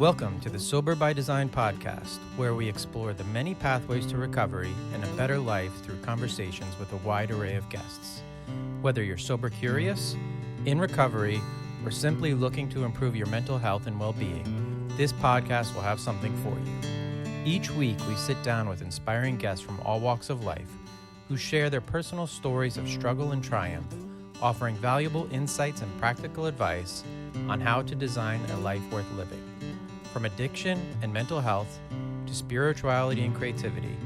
Welcome to the Sober by Design podcast, where we explore the many pathways to recovery and a better life through conversations with a wide array of guests. Whether you're sober curious, in recovery, or simply looking to improve your mental health and well-being, this podcast will have something for you. Each week, we sit down with inspiring guests from all walks of life who share their personal stories of struggle and triumph, offering valuable insights and practical advice on how to design a life worth living. From addiction and mental health to spirituality and creativity,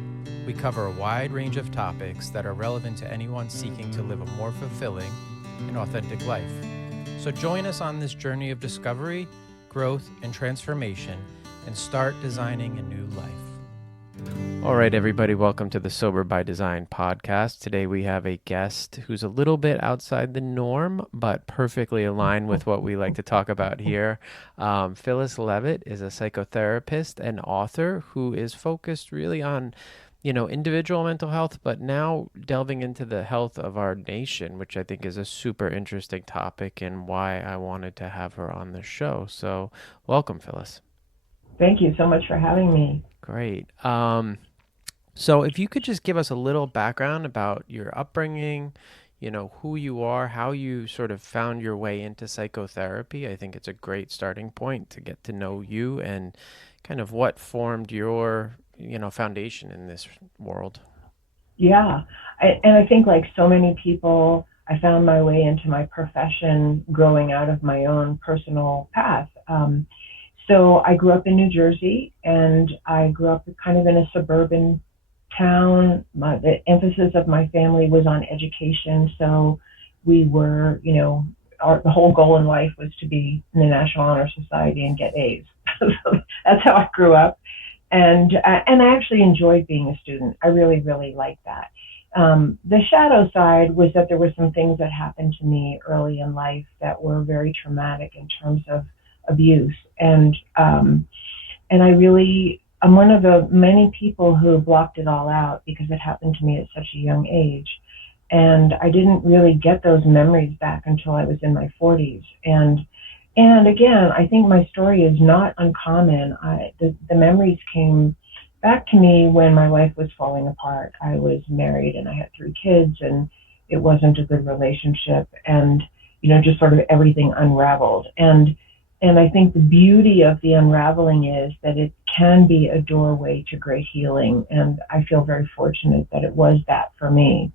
we cover a wide range of topics that are relevant to anyone seeking to live a more fulfilling and authentic life. So join us on this journey of discovery, growth, and transformation, and start designing a new life. All right, everybody, welcome to the Sober by Design podcast. Today we have a guest who's a little bit outside the norm, but perfectly aligned with what we like to talk about here. Phyllis Leavitt is a psychotherapist and author who is focused really on, individual mental health, but now delving into the health of our nation, which I think is a super interesting topic and why I wanted to have her on the show. So welcome, Phyllis. Thank you so much for having me. Great. So if you could just give us a little background about your upbringing, who you are, how you sort of found your way into psychotherapy. I think it's a great starting point to get to know you and kind of what formed your, foundation in this world. Yeah. I think like so many people, I found my way into my profession growing out of my own personal path. So I grew up in New Jersey, and I grew up kind of in a suburban town. The emphasis of my family was on education. So we were, the whole goal in life was to be in the National Honor Society and get A's. So that's how I grew up. And I actually enjoyed being a student. I really, really liked that. The shadow side was that there were some things that happened to me early in life that were very traumatic in terms of abuse. And I'm one of the many people who blocked it all out because it happened to me at such a young age. And I didn't really get those memories back until I was in my 40s. And again, I think my story is not uncommon. The memories came back to me when my life was falling apart. I was married and I had 3 kids, and it wasn't a good relationship, and just sort of everything unraveled. And I think the beauty of the unraveling is that it can be a doorway to great healing. And I feel very fortunate that it was that for me.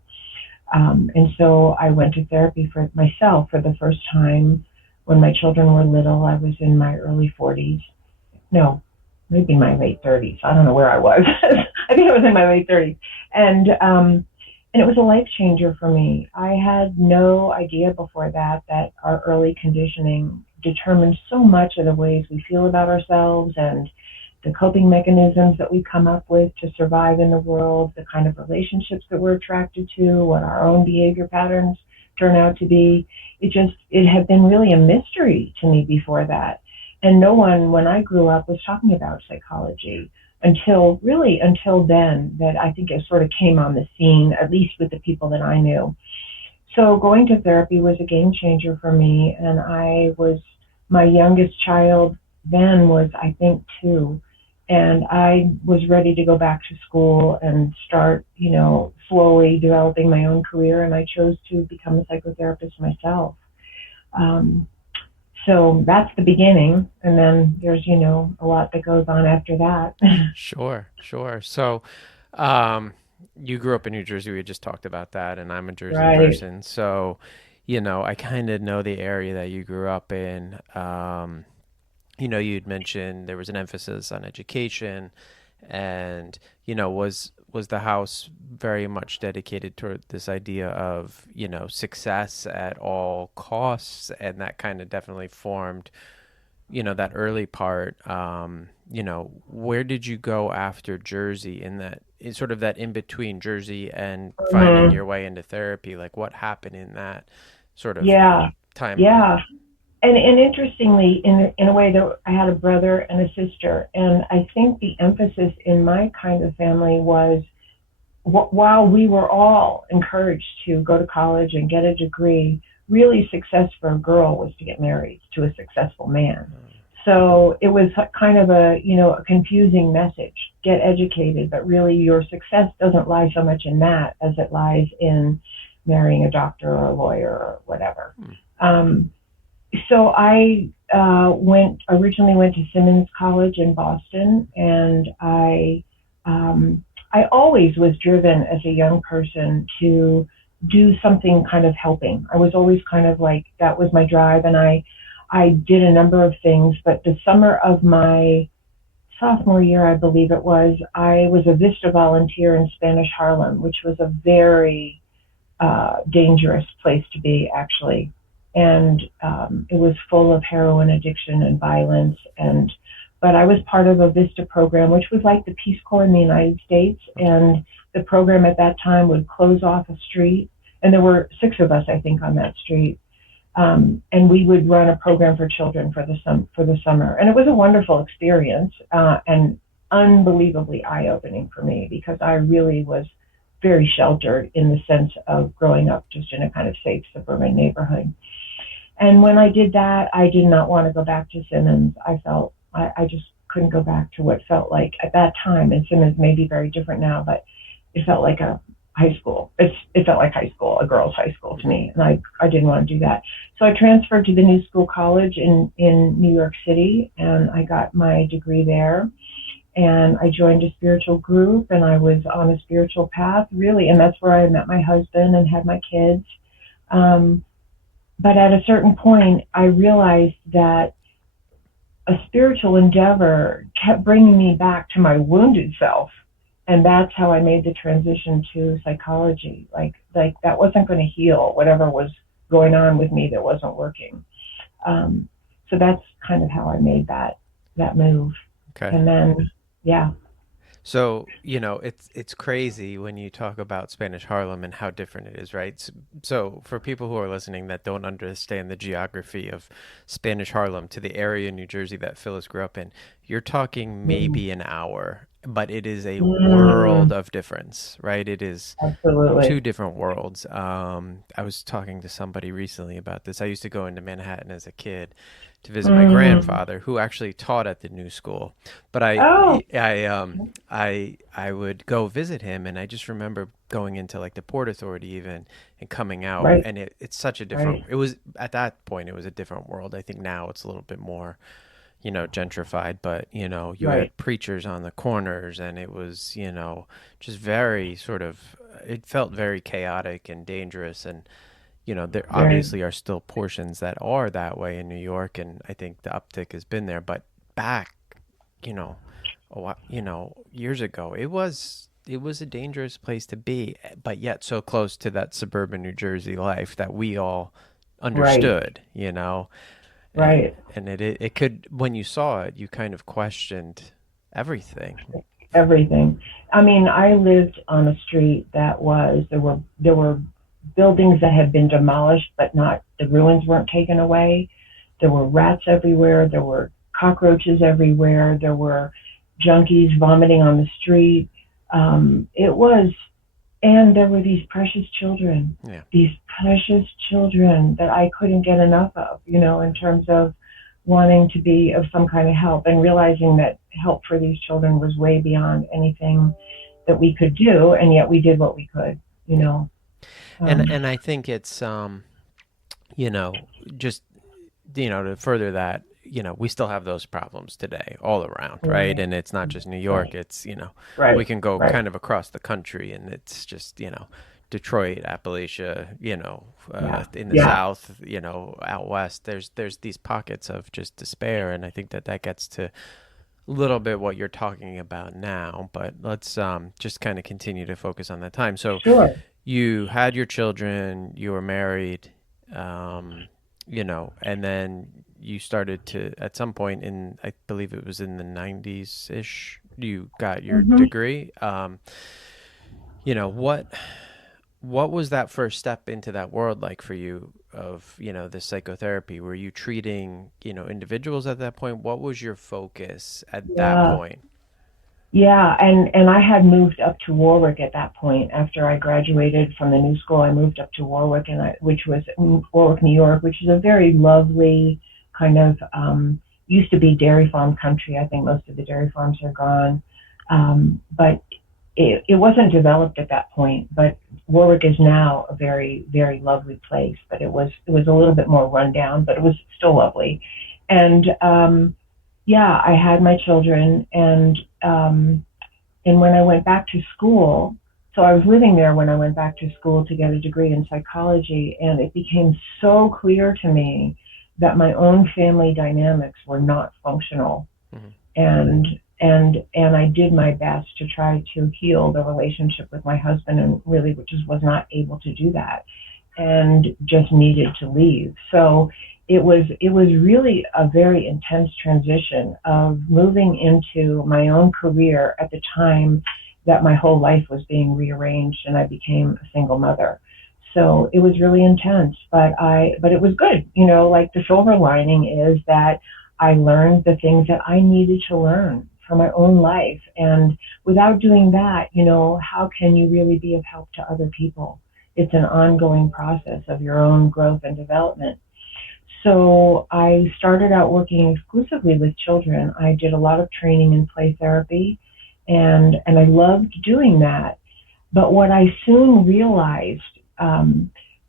And so I went to therapy for myself for the first time when my children were little. I was in my early 40s. No, maybe my late 30s. I don't know where I was. I think I was in my late 30s. And it was a life changer for me. I had no idea before that our early conditioning determines so much of the ways we feel about ourselves and the coping mechanisms that we come up with to survive in the world, the kind of relationships that we're attracted to, what our own behavior patterns turn out to be. It had been really a mystery to me before that. And no one, when I grew up, was talking about psychology until then, that I think it sort of came on the scene, at least with the people that I knew. So going to therapy was a game changer for me. And my youngest child then was, I think, 2. And I was ready to go back to school and start, slowly developing my own career. And I chose to become a psychotherapist myself. So that's the beginning. And then there's, a lot that goes on after that. Sure. So, you grew up in New Jersey. We just talked about that, and I'm a Jersey person. So, I kind of know the area that you grew up in. You'd mentioned there was an emphasis on education, and, was the house very much dedicated toward this idea of, success at all costs, and that kind of definitely formed, that early part. Where did you go after Jersey in sort of that in between Jersey and finding your way into therapy? Like, what happened in that sort of time? Yeah. And interestingly, in a way, that I had a brother and a sister. And I think the emphasis in my kind of family was, while we were all encouraged to go to college and get a degree, really success for a girl was to get married to a successful man. So it was kind of a confusing message. Get educated, but really your success doesn't lie so much in that as it lies in marrying a doctor or a lawyer or whatever. So I originally went to Simmons College in Boston, and I always was driven as a young person to do something kind of helping. I was always kind of like, that was my drive, and I did a number of things, but the summer of my sophomore year, I believe it was, I was a Vista volunteer in Spanish Harlem, which was a very dangerous place to be, actually. And it was full of heroin addiction and violence. But I was part of a Vista program, which was like the Peace Corps in the United States. And the program at that time would close off a street. And there were 6 of us, I think, on that street. And we would run a program for children for the summer. And it was a wonderful experience and unbelievably eye-opening for me, because I really was very sheltered in the sense of growing up just in a kind of safe suburban neighborhood. And when I did that, I did not want to go back to Simmons. I just couldn't go back to what felt like at that time, and Simmons may be very different now, but it felt like a high school. It felt like high school, a girls' high school to me, and I didn't want to do that. So I transferred to the New School College in New York City, and I got my degree there. And I joined a spiritual group, and I was on a spiritual path, really, and that's where I met my husband and had my kids. But at a certain point, I realized that a spiritual endeavor kept bringing me back to my wounded self. And that's how I made the transition to psychology. Like that wasn't going to heal whatever was going on with me that wasn't working. So that's kind of how I made that move. Okay. And then, yeah. So, it's crazy when you talk about Spanish Harlem and how different it is, right? So for people who are listening that don't understand the geography of Spanish Harlem to the area in New Jersey that Phyllis grew up in, you're talking maybe an hour, but it is a world of difference, right? It is absolutely 2 different worlds. I was talking to somebody recently about this. I used to go into Manhattan as a kid to visit my grandfather, who actually taught at the New School. But I would go visit him, and I just remember going into like the Port Authority even and coming out, right. and it's such a different. It was at that point it was a different world. I think now it's a little bit more, gentrified, but you had preachers on the corners, and it was just very sort of. It felt very chaotic and dangerous, and there obviously are still portions that are that way in New York, and I think the uptick has been there. But back, years ago, it was a dangerous place to be, but yet so close to that suburban New Jersey life that we all understood, Right. And it could, when you saw it, you kind of questioned everything. Everything. I mean, I lived on a street that there were buildings that had been demolished, but the ruins weren't taken away. There were rats everywhere. There were cockroaches everywhere. There were junkies vomiting on the street. And there were these precious children, that I couldn't get enough of, in terms of wanting to be of some kind of help, and realizing that help for these children was way beyond anything that we could do. And yet we did what we could, And I think it's, just, to further that, we still have those problems today all around, right? And it's not just New York, it's, we can go kind of across the country, and it's just, Detroit, Appalachia, in the South, out West, there's these pockets of just despair. And I think that gets to a little bit what you're talking about now, but let's just kind of continue to focus on that time. So you had your children, you were married, and then you started to, at some point I believe it was in the 90s-ish, you got your degree. What was that first step into that world like for you of, the psychotherapy? Were you treating, individuals at that point? What was your focus at that point? Yeah, and I had moved up to Warwick at that point. After I graduated from the New School, I moved up to Warwick, which was Warwick, New York, which is a very lovely kind of used to be dairy farm country. I think most of the dairy farms are gone. But it wasn't developed at that point. But Warwick is now a very, very lovely place. But it was a little bit more rundown, but it was still lovely. And yeah, I had my children, and when I went back to school, so I was living there when I went back to school to get a degree in psychology, and it became so clear to me that my own family dynamics were not functional. Mm-hmm. And I did my best to try to heal the relationship with my husband, and really just was not able to do that, and just needed to leave. So it was really a very intense transition of moving into my own career at the time that my whole life was being rearranged and I became a single mother. So it was really intense, but it was good. You know, like the silver lining is that I learned the things that I needed to learn for my own life. And without doing that, you know, how can you really be of help to other people? It's an ongoing process of your own growth and development. So I started out working exclusively with children. I did a lot of training in play therapy, and I loved doing that. But what I soon realized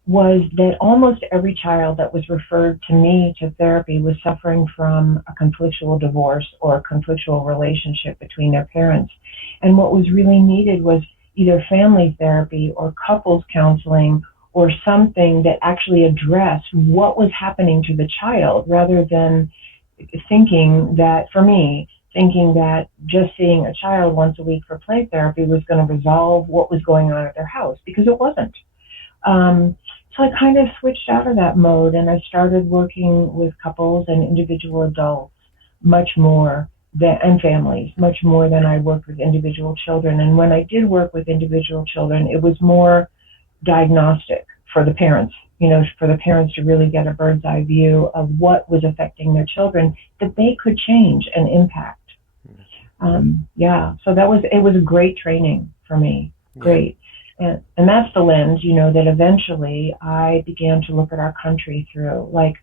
was that almost every child that was referred to me to therapy was suffering from a conflictual divorce or a conflictual relationship between their parents. And what was really needed was either family therapy or couples counseling, or something that actually addressed what was happening to the child, rather than thinking that just seeing a child once a week for play therapy was going to resolve what was going on at their house, because it wasn't. So I kind of switched out of that mode, and I started working with couples and individual adults and families, much more than I worked with individual children. And when I did work with individual children, it was more diagnostic for the parents, you know, for the parents to really get a bird's eye view of what was affecting their children that they could change and impact. So it was a great training for me. Great. And that's the lens, you know, that eventually I began to look at our country through. Like,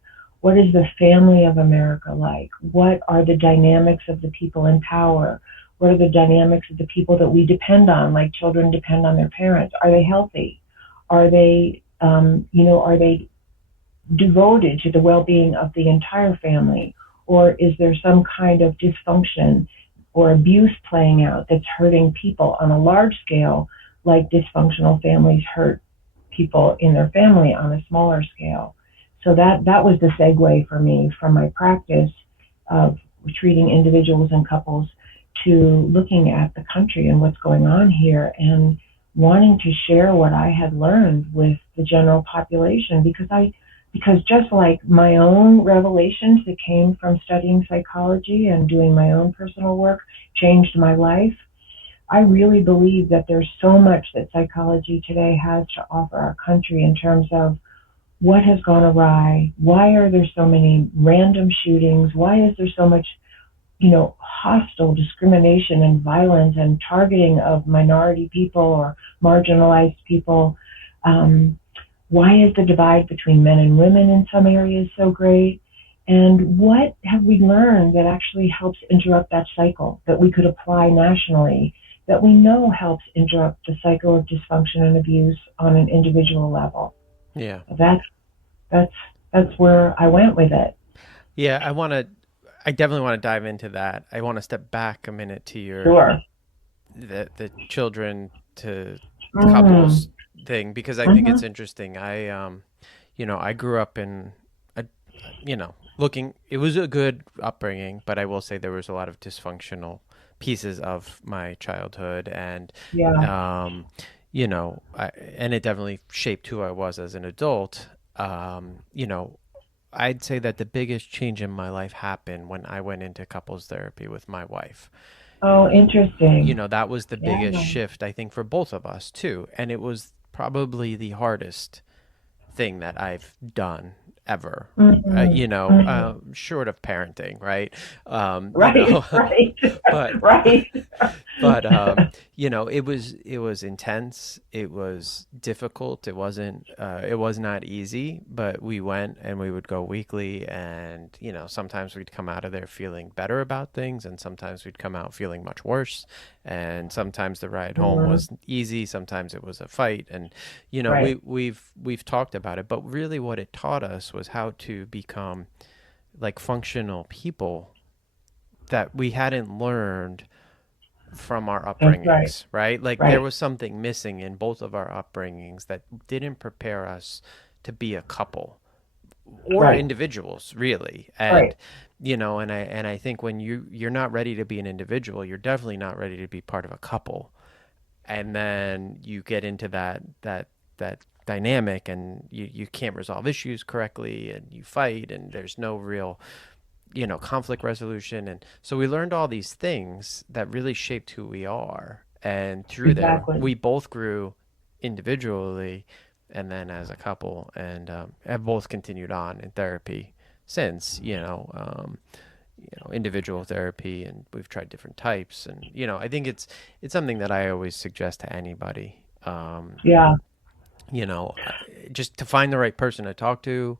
what is the family of America like? What are the dynamics of the people in power? What are the dynamics of the people that we depend on, like children depend on their parents? Are they healthy? Are they, are they devoted to the well-being of the entire family? Or is there some kind of dysfunction or abuse playing out that's hurting people on a large scale, like dysfunctional families hurt people in their family on a smaller scale? So that was the segue for me from my practice of treating individuals and couples to looking at the country and what's going on here, and wanting to share what I had learned with the general population, because just like my own revelations that came from studying psychology and doing my own personal work changed my life, I really believe that there's so much that psychology today has to offer our country in terms of what has gone awry, why are there so many random shootings, why is there so much, you know, hostile discrimination and violence and targeting of minority people or marginalized people. Why is the divide between men and women in some areas so great? And what have we learned that actually helps interrupt that cycle, that we could apply nationally, that we know helps interrupt the cycle of dysfunction and abuse on an individual level? Yeah. That's where I went with it. Yeah, I definitely want to dive into that. I want to step back a minute to your the children to couples thing, because I think it's interesting. I grew up in it was a good upbringing, but I will say there was a lot of dysfunctional pieces of my childhood, and and it definitely shaped who I was as an adult. I'd say that the biggest change in my life happened when I went into couples therapy with my wife. Oh, interesting. That was the biggest shift, I think, for both of us too. And it was probably the hardest thing that I've done. ever, Mm-hmm. Mm-hmm. short of parenting, right? Right, right, But right. but it was intense. It was difficult. It was not easy, but we went and we would go weekly, and sometimes we'd come out of there feeling better about things, and sometimes we'd come out feeling much worse, and sometimes the ride home Mhm. was easy, sometimes it was a fight, and Right. we've talked about it, but really what it taught us was how to become like functional people that we hadn't learned from our That's right. upbringings, right? Like there Right. was something missing in both of our upbringings that didn't prepare us to be a couple or Right. individuals, really. And Right. and I think when you're not ready to be an individual, you're definitely not ready to be part of a couple. And then you get into that dynamic, and you can't resolve issues correctly, and you fight, and there's no real conflict resolution. And so we learned all these things that really shaped who we are. And through there, Exactly. we both grew individually and then as a couple, and have both continued on in therapy since, individual therapy, and we've tried different types. And, I think it's something that I always suggest to anybody, Yeah, you know, uh, just to find the right person to talk to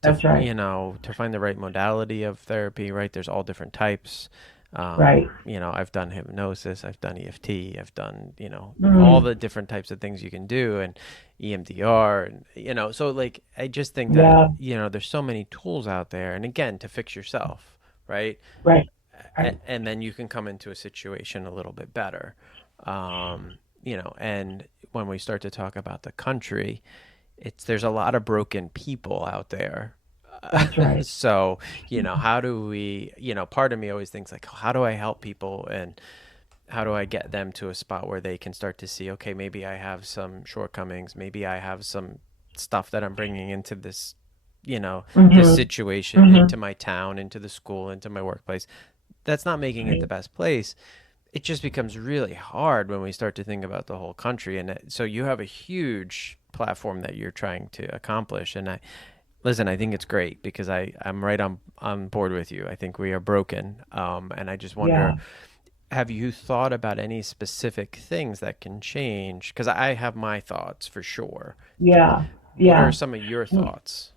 that's right. to find the right modality of therapy, right? There's all different types. Right. I've done hypnosis, I've done EFT, I've done, all Mm. the different types of things you can do, and EMDR, and, so like, I just think that, Yeah. there's so many tools out there. And again, to fix yourself, right? Right. Right. And then you can come into a situation a little bit better. And when we start to talk about the country, there's a lot of broken people out there. That's right. So, how do we, part of me always thinks like, how do I help people, and how do I get them to a spot where they can start to see, okay, maybe I have some shortcomings, maybe I have some stuff that I'm bringing into this Mm-hmm. situation, Mm-hmm. into my town, into the school, into my workplace. That's not making it the Right. best place. It just becomes really hard when we start to think about the whole country. And so you have a huge platform that you're trying to accomplish. And listen, I think it's great, because I'm right on board with you. I think we are broken. And I just wonder, Yeah. have you thought about any specific things that can change? Because I have my thoughts for sure. Yeah. What are Yeah. some of your Mm. thoughts?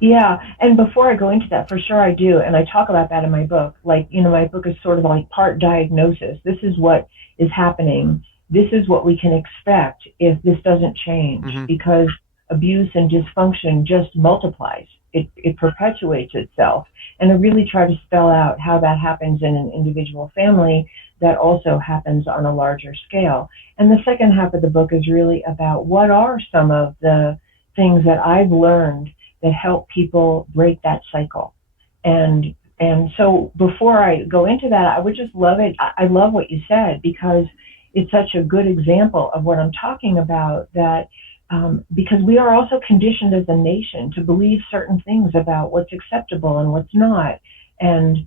Yeah. And before I go into that, for sure I do. And I talk about that in my book. Like, my book is sort of like part diagnosis. This is what is happening. This is what we can expect if this doesn't change, Mm-hmm. because abuse and dysfunction just multiplies. It perpetuates itself. And I really try to spell out how that happens in an individual family that also happens on a larger scale. And the second half of the book is really about what are some of the things that I've learned that help people break that cycle. And so before I go into that, I would just love it. I love what you said, because it's such a good example of what I'm talking about. That because we are also conditioned as a nation to believe certain things about what's acceptable and what's not, and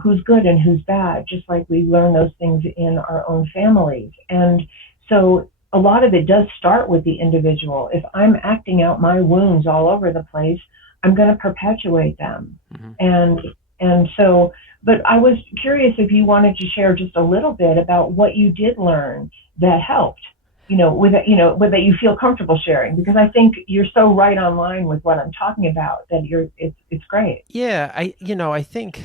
who's good and who's bad, just like we learn those things in our own families. And so a lot of it does start with the individual. If I'm acting out my wounds all over the place, I'm going to perpetuate them. Mm-hmm. And and so, but I was curious if you wanted to share just a little bit about what you did learn that helped. With that you feel comfortable sharing, because I think you're so right on line with what I'm talking about that it's great. Yeah, I think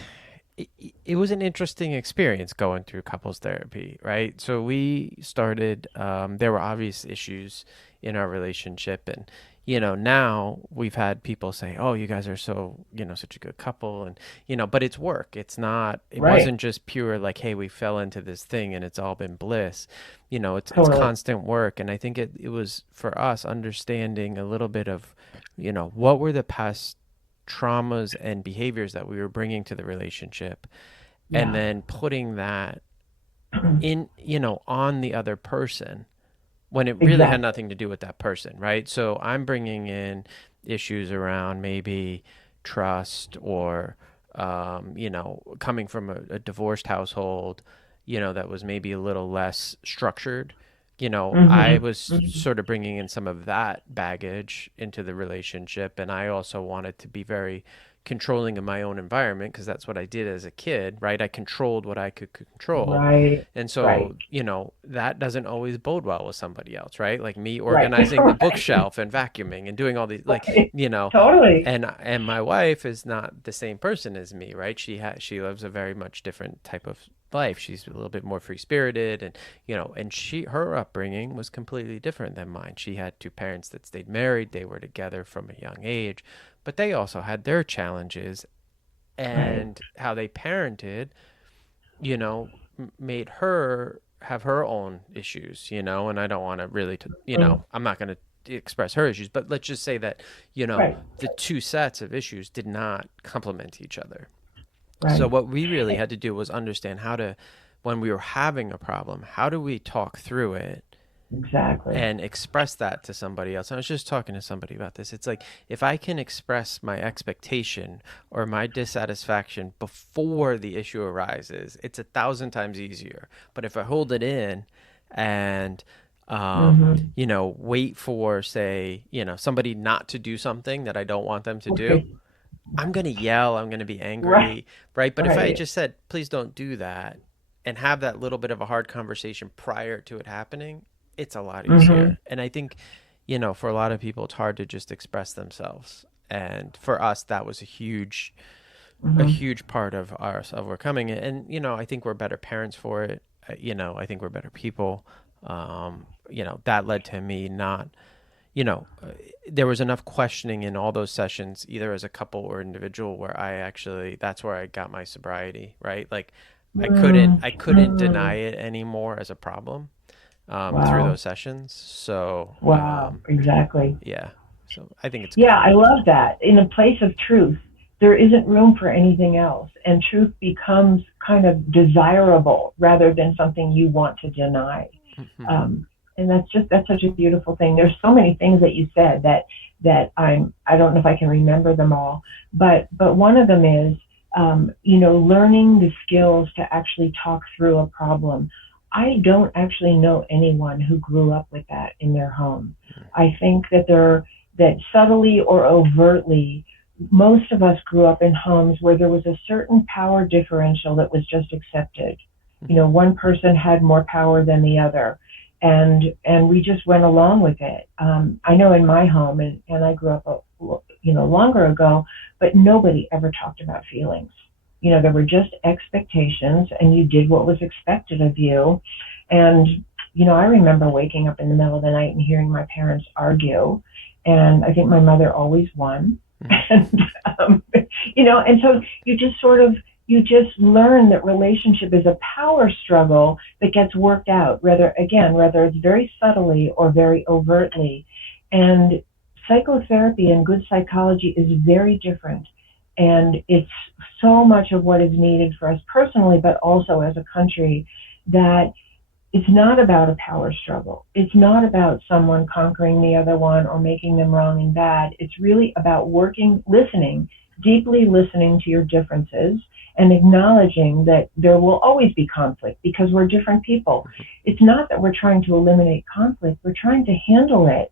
it was an interesting experience going through couples therapy, right? So we started, there were obvious issues in our relationship. And, now we've had people say, oh, you guys are so, such a good couple. And, but it's work. It Right. wasn't just pure like, hey, we fell into this thing and it's all been bliss. It's Totally. constant work. And I think it was for us understanding a little bit of, what were the past traumas and behaviors that we were bringing to the relationship, and Yeah. then putting that in, on the other person when it really had Exactly. nothing to do with that person, right? So I'm bringing in issues around maybe trust, or coming from a divorced household, that was maybe a little less structured. I Mm-hmm. was Mm-hmm. sort of bringing in some of that baggage into the relationship. And I also wanted to be very controlling of my own environment because that's what I did as a kid, right? I controlled what I could control. Right. And Right. so, that doesn't always bode well with somebody else, right? Like me Right. organizing the Right. bookshelf and vacuuming and doing all these, like, Right. you know, Totally. and my wife is not the same person as me, right? She lives a very much different type of life. She's a little bit more free spirited, and and her upbringing was completely different than mine. She had two parents that stayed married. They were together from a young age, but they also had their challenges, Right. and how they parented, you know, made her have her own issues, and I don't want to really Mm. I'm not going to express her issues, but let's just say that, Right. the two sets of issues did not complement each other. So Right. what we really had to do was understand how to, when we were having a problem, how do we talk through it Exactly. and express that to somebody else. I was just talking to somebody about this. It's like, if I can express my expectation or my dissatisfaction before the issue arises, it's 1,000 times easier. But if I hold it in and Mm-hmm. wait for, say, somebody not to do something that I don't want them to do, Okay. I'm going to yell, I'm going to be Right. angry, right? But if I Right. just said, please don't do that, and have that little bit of a hard conversation prior to it happening, it's a lot Mm-hmm. easier. And I think, for a lot of people, it's hard to just express themselves. And for us, that was a Mm-hmm. huge part of our overcoming it. And, I think we're better parents for it. I think we're better people. That led to me not, you know, uh, there was enough questioning in all those sessions, either as a couple or individual, where that's where I got my sobriety, right? Like I couldn't deny Mm-hmm. it anymore as a problem, through Wow. those sessions. So, Wow. Exactly. yeah, so I think it's Yeah, good. I love that. In a place of truth, there isn't room for anything else, and truth becomes kind of desirable rather than something you want to deny. Hmm. Um, and that's such a beautiful thing. There's so many things that you said that I don't know if I can remember them all, but one of them is learning the skills to actually talk through a problem. I don't actually know anyone who grew up with that in their home. I think that subtly or overtly, most of us grew up in homes where there was a certain power differential that was just accepted. One person had more power than the other, and we just went along with it. I know in my home, and I grew up longer ago, but nobody ever talked about feelings. There were just expectations, and you did what was expected of you. And I remember waking up in the middle of the night and hearing my parents argue, and I think my mother always won. Hmm. And and so you just learn that relationship is a power struggle that gets worked out, whether it's very subtly or very overtly. And psychotherapy and good psychology is very different, and it's so much of what is needed for us personally, but also as a country, that it's not about a power struggle. It's not about someone conquering the other one or making them wrong and bad. It's really about deeply listening to your differences and acknowledging that there will always be conflict because we're different people. It's not that we're trying to eliminate conflict. We're trying to handle it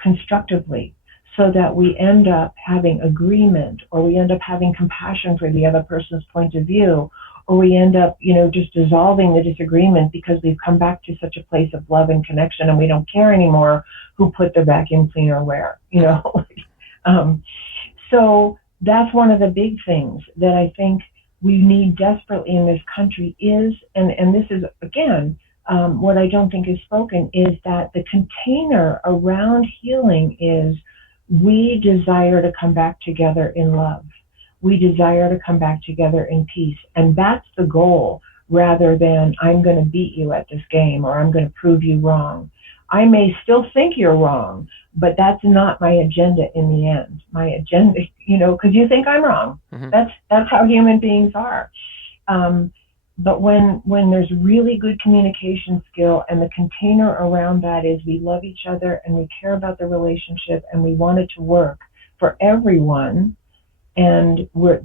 constructively, so that we end up having agreement, or we end up having compassion for the other person's point of view, or we end up, just dissolving the disagreement because we've come back to such a place of love and connection, and we don't care anymore who put the vacuum cleaner where, um, so that's one of the big things that I think we need desperately in this country is, and this is, again, what I don't think is spoken, is that the container around healing is we desire to come back together in love. We desire to come back together in peace. And that's the goal, rather than I'm going to beat you at this game or I'm going to prove you wrong. I may still think you're wrong, but that's not my agenda in the end. My agenda, because you think I'm wrong. Hmm. That's how human beings are. But when there's really good communication skill, and the container around that is we love each other and we care about the relationship and we want it to work for everyone, and we're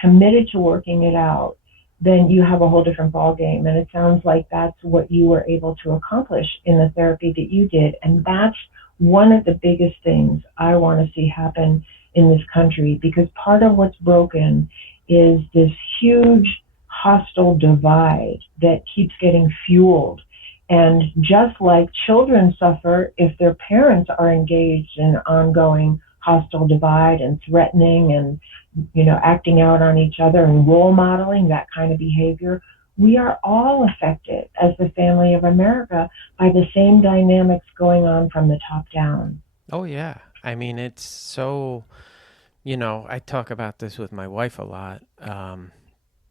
committed to working it out, then you have a whole different ballgame. And it sounds like that's what you were able to accomplish in the therapy that you did. And that's one of the biggest things I want to see happen in this country, because part of what's broken is this huge hostile divide that keeps getting fueled. And just like children suffer if their parents are engaged in ongoing hostile divide and threatening and, acting out on each other and role modeling that kind of behavior, we are all affected as the family of America by the same dynamics going on from the top down. Oh, yeah. I mean, it's so, I talk about this with my wife a lot,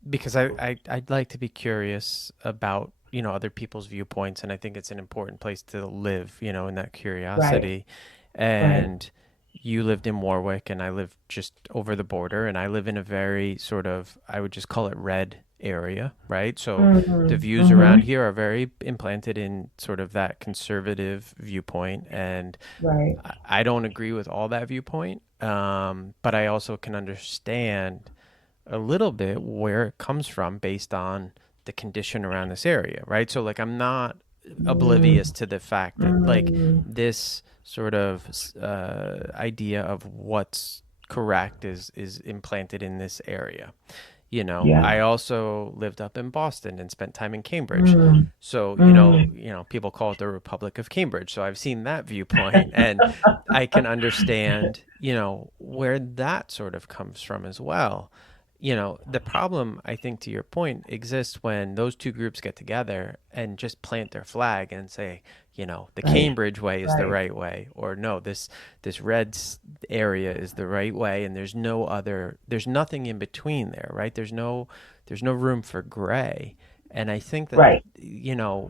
because I'd like to be curious about, other people's viewpoints. And I think it's an important place to live, in that curiosity. Right. And you lived in Warwick and I live just over the border, and I live in a very sort of, I would just call it red area, right? So the views around here are very implanted in sort of that conservative viewpoint. And right. I don't agree with all that viewpoint. But I also can understand a little bit where it comes from based on the condition around this area, right? So like, I'm not oblivious to the fact that like this sort of idea of what's correct is implanted in this area. I also lived up in Boston and spent time in Cambridge. So, people call it the Republic of Cambridge. So I've seen that viewpoint and I can understand, where that sort of comes from as well. The problem, I think, to your point, exists when those two groups get together and just plant their flag and say, the Cambridge way is the right way, or no, this red area is the right way, and there's nothing in between there, right? There's no room for gray. And I think that,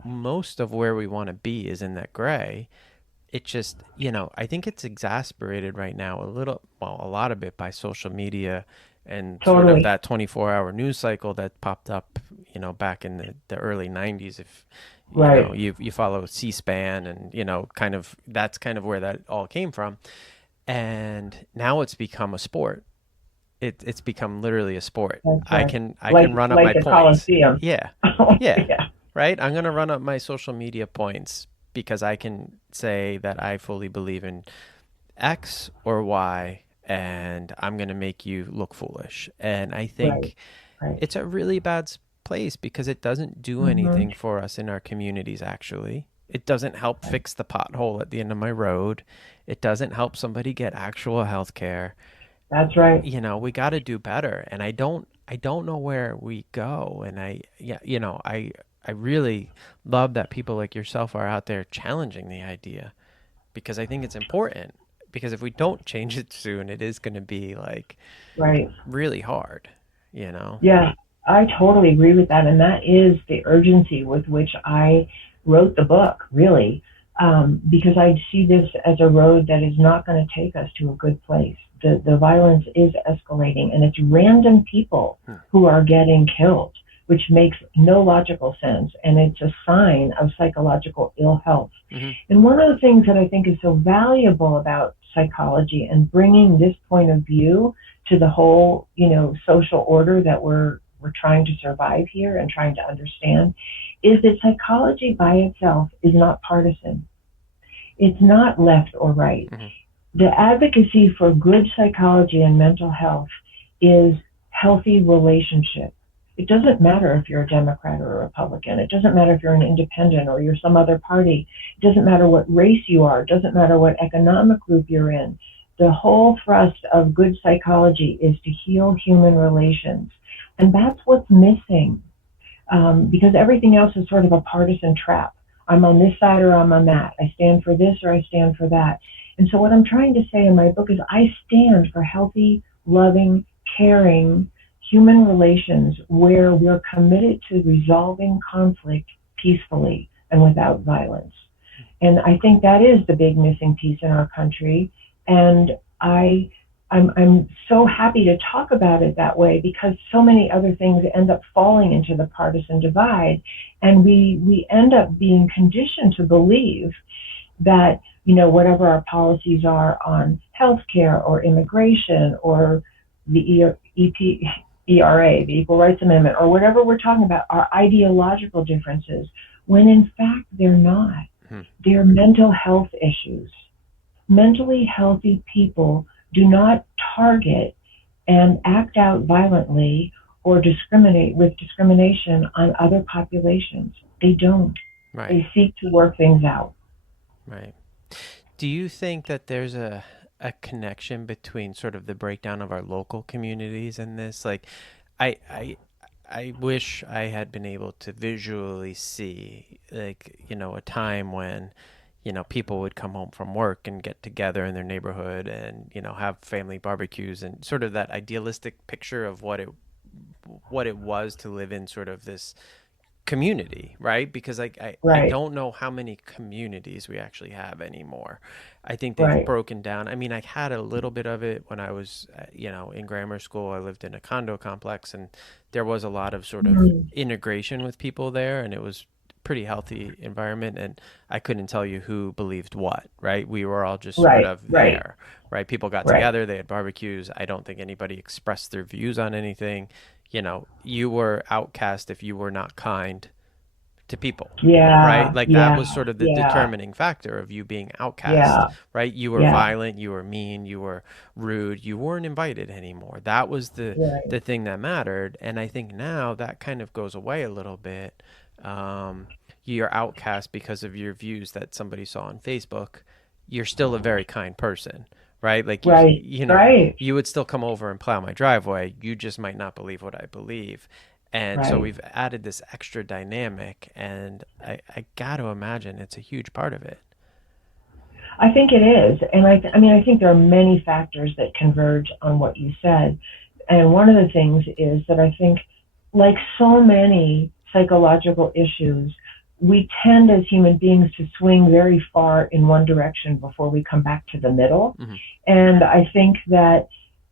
most of where we want to be is in that gray. It just, I think it's exasperated right now a lot of it by social media and sort of that 24-hour news cycle that popped up, back in the early 90s. If you follow C-SPAN and, that's kind of where that all came from. And now it's become a sport. It's become literally a sport. Right. I can run up my points. Coliseum. Yeah. Right? I'm going to run up my social media points because I can say that I fully believe in X or Y, and I'm going to make you look foolish. And I think it's a really bad place because it doesn't do anything for us in our communities, actually. It doesn't help fix the pothole at the end of my road. It doesn't help somebody get actual health care. That's right. We got to do better. And I don't know where we go. And I really love that people like yourself are out there challenging the idea, because I think it's important. Because if we don't change it soon, it is going to be really hard, Yeah, I totally agree with that. And that is the urgency with which I wrote the book, really, because I see this as a road that is not going to take us to a good place. The violence is escalating, and it's random people who are getting killed, which makes no logical sense. And it's a sign of psychological ill health. And one of the things that I think is so valuable about psychology and bringing this point of view to the whole, social order that we're trying to survive here and trying to understand, is that psychology by itself is not partisan. It's not left or right. The advocacy for good psychology and mental health is healthy relationship. It doesn't matter if you're a Democrat or a Republican. It doesn't matter if you're an independent or you're some other party. It doesn't matter what race you are. It doesn't matter what economic group you're in. The whole thrust of good psychology is to heal human relations. And that's what's missing, because everything else is sort of a partisan trap. I'm on this side or I'm on that. I stand for this or I stand for that. And so what I'm trying to say in my book is I stand for healthy, loving, caring human relations where we're committed to resolving conflict peacefully and without violence. And I think that is the big missing piece in our country. And I'm so happy to talk about it that way, because so many other things end up falling into the partisan divide. And we end up being conditioned to believe that, whatever our policies are on healthcare or immigration or the ERA, the Equal Rights Amendment, or whatever we're talking about, are ideological differences, when in fact they're not. They're mental health issues. Mentally healthy people do not target and act out violently or discriminate with discrimination on other populations. They don't. Right. They seek to work things out. Right. Do you think that there's a connection between sort of the breakdown of our local communities and this? Like, I wish I had been able to visually see, like, a time when, people would come home from work and get together in their neighborhood and, have family barbecues and sort of that idealistic picture of what it was to live in sort of this community, right? Because I Right. don't know how many communities we actually have anymore. I think they've Right. broken down. I mean, I had a little bit of it when I was, in grammar school. I lived in a condo complex, and there was a lot of sort of Mhm. integration with people there, and it was pretty healthy environment. And I couldn't tell you who believed what, right? We were all just sort Right. of Right. there, right? People got Right. together, they had barbecues. I don't think anybody expressed their views on anything. You were outcast if you were not kind to people, right? Yeah. Like that Yeah. was sort of the Yeah. determining factor of you being outcast, Yeah. right? You were Yeah. violent, you were mean, you were rude, you weren't invited anymore. That was Right. the thing that mattered. And I think now that kind of goes away a little bit. You're outcast because of your views that somebody saw on Facebook. You're still a very kind person, right? Like Right. Right. you would still come over and plow my driveway. You just might not believe what I believe. And so Right. we've added this extra dynamic, and I got to imagine it's a huge part of it. I think it is, and I mean, I think there are many factors that converge on what you said, and one of the things is that I think, like so many psychological issues, we tend as human beings to swing very far in one direction before we come back to the middle, Mm-hmm. and I think that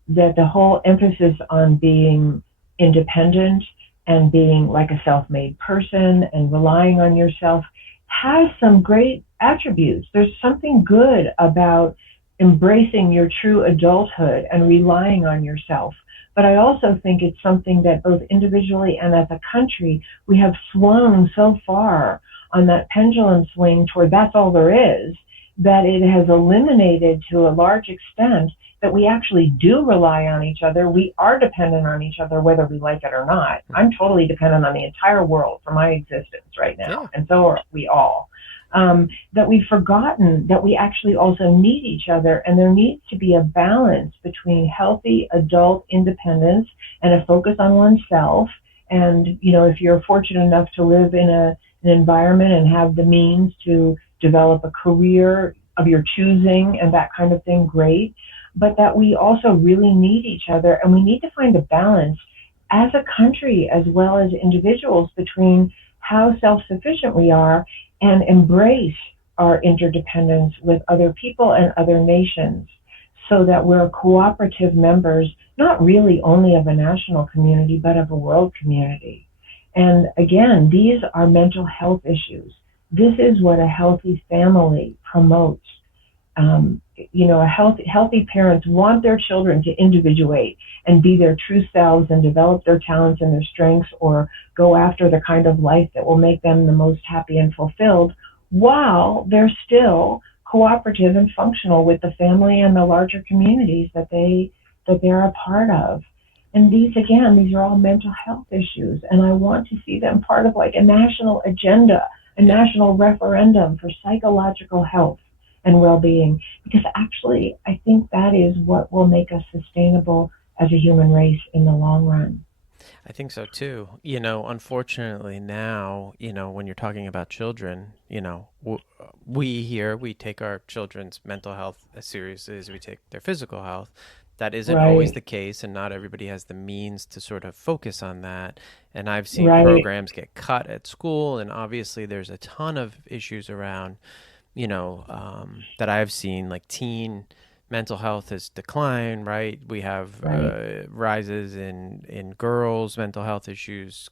the whole emphasis on being independent and being like a self-made person and relying on yourself has some great attributes. There's something good about embracing your true adulthood and relying on yourself. But I also think it's something that both individually and as a country, we have swung so far on that pendulum swing toward that's all there is, that it has eliminated to a large extent that we actually do rely on each other. We are dependent on each other, whether we like it or not. I'm totally dependent on the entire world for my existence right now, Yeah. and so are we all. That we've forgotten that we actually also need each other, and there needs to be a balance between healthy adult independence and a focus on oneself. And, if you're fortunate enough to live in an environment and have the means to develop a career of your choosing and that kind of thing, great. But that we also really need each other, and we need to find a balance as a country as well as individuals between how self-sufficient we are and embrace our interdependence with other people and other nations, so that we're cooperative members, not really only of a national community, but of a world community. And again, these are mental health issues. This is what a healthy family promotes. Healthy parents want their children to individuate and be their true selves and develop their talents and their strengths, or go after the kind of life that will make them the most happy and fulfilled, while they're still cooperative and functional with the family and the larger communities that they're a part of. And these are all mental health issues, and I want to see them part of like a national agenda, a national referendum for psychological health and well-being, because actually I think that is what will make us sustainable as a human race in the long run. I think so too. Unfortunately now, when you're talking about children, we take our children's mental health as seriously as we take their physical health. That isn't always Right. the case, and not everybody has the means to sort of focus on that. And I've seen Right. programs get cut at school, and obviously there's a ton of issues around, that I've seen, like teen mental health has declined, right? We have Right. rises in girls' mental health issues.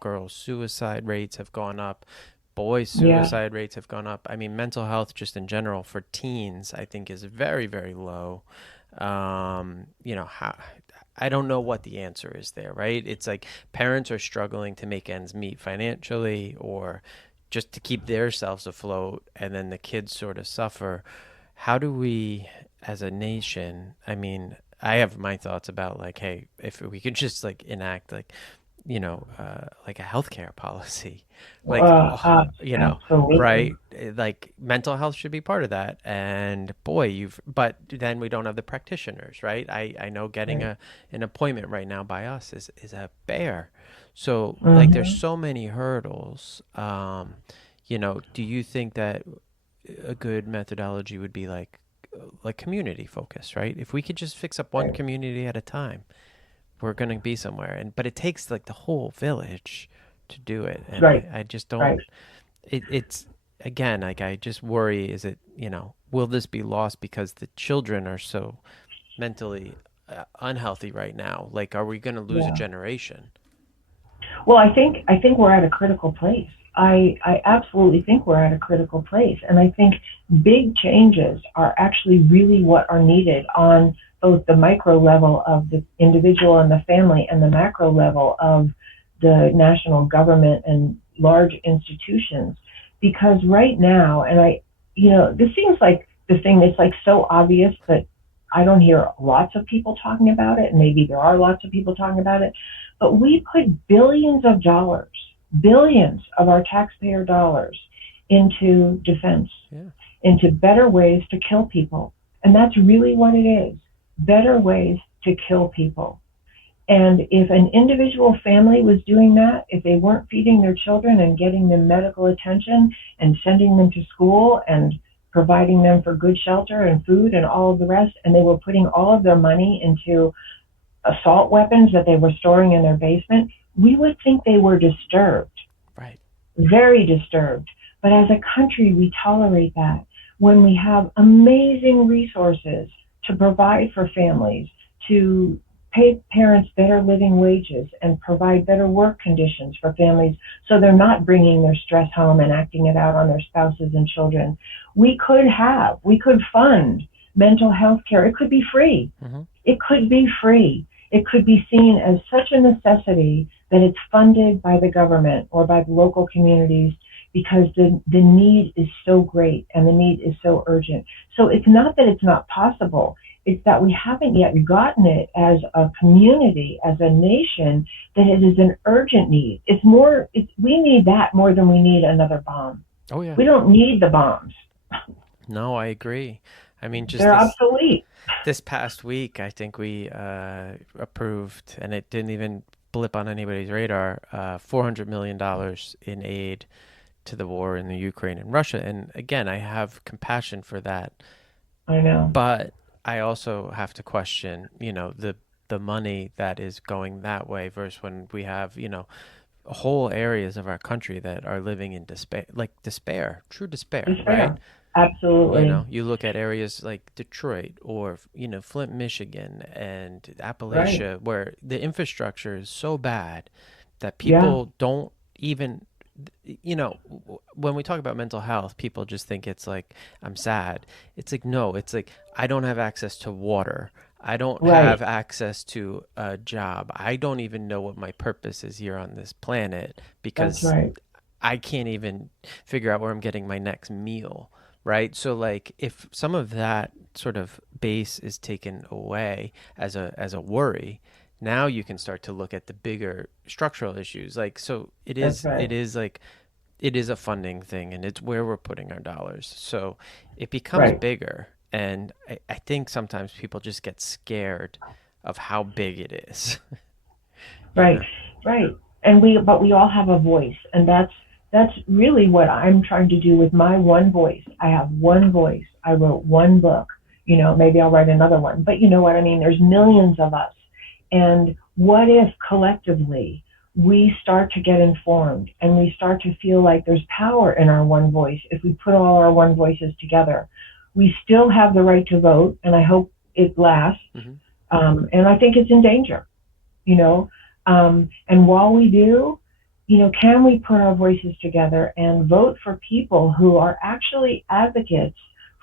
Girls' suicide rates have gone up. Boys' Yeah. suicide rates have gone up. I mean, mental health just in general for teens, I think, is very, very low. How I don't know what the answer is there, right? It's like parents are struggling to make ends meet financially or just to keep themselves afloat, and then the kids sort of suffer. How do we, as a nation, I mean, I have my thoughts about like, hey, if we could just like enact like a healthcare policy, like, Absolutely. right? Like mental health should be part of that. And boy, but then we don't have the practitioners, right? I know getting Right. an appointment right now by us is a bear. So like, there's Hmm. so many hurdles. Do you think that a good methodology would be like community focus, right? If we could just fix up one Right. community at a time, we're going to be somewhere. But it takes like the whole village to do it, and Right. I just don't. Right. It's again, like, I just worry, is it, will this be lost because the children are so mentally unhealthy right now? Like, are we going to lose a Yeah. generation? Well, I think we're at a critical place. I absolutely think we're at a critical place. And I think big changes are actually really what are needed on both the micro level of the individual and the family and the macro level of the national government and large institutions. Because right now, and this seems like the thing that's like so obvious, but I don't hear lots of people talking about it. And maybe there are lots of people talking about it, but we put billions of dollars, billions of our taxpayer dollars into defense, Yeah. into better ways to kill people. And that's really what it is, better ways to kill people. And if an individual family was doing that, if they weren't feeding their children and getting them medical attention and sending them to school and providing them for good shelter and food and all of the rest, and they were putting all of their money into assault weapons that they were storing in their basement, we would think they were disturbed, Right. very disturbed. But as a country, we tolerate that when we have amazing resources to provide for families, to pay parents better living wages and provide better work conditions for families so they're not bringing their stress home and acting it out on their spouses and children. We could fund mental health care. It could be free. Mm-hmm. It could be free. It could be seen as such a necessity that it's funded by the government or by the local communities because the need is so great and the need is so urgent. So it's not that it's not possible. It's that we haven't yet gotten it as a community, as a nation, that it is an urgent need. We need that more than we need another bomb. Oh yeah. We don't need the bombs. No, I agree. I mean, just They're obsolete. this past week, I think we approved, and it didn't even blip on anybody's radar, $400 million in aid to the war in the Ukraine and Russia. And again, I have compassion for that, I know. but I also have to question, the money that is going that way versus when we have, whole areas of our country that are living in despair, true despair, right? Despair. Absolutely. You look at areas like Detroit or, Flint, Michigan and Right. Appalachia, where the infrastructure is so bad that Yeah. people don't even, when we talk about mental health, people just think it's like, I'm sad. It's like, no, it's like, I don't have access to water. I don't have Right. access to a job. I don't even know what my purpose is here on this planet That's because right. I can't even figure out where I'm getting my next meal, right? So like, if some of that sort of base is taken away as a worry, now you can start to look at the bigger structural issues. Like, so it That's is right. it is like it is a funding thing, and it's where we're putting our dollars. So it becomes Right. bigger, and I think sometimes people just get scared of how big it is. you Right. know? Right. But we all have a voice, and that's really what I'm trying to do with my one voice. I have one voice. I wrote one book. Maybe I'll write another one, but you know what I mean? There's millions of us. And what if collectively we start to get informed and we start to feel like there's power in our one voice if we put all our one voices together? We still have the right to vote, and I hope it lasts. hmm And I think it's in danger, you know. And while we do, can we put our voices together and vote for people who are actually advocates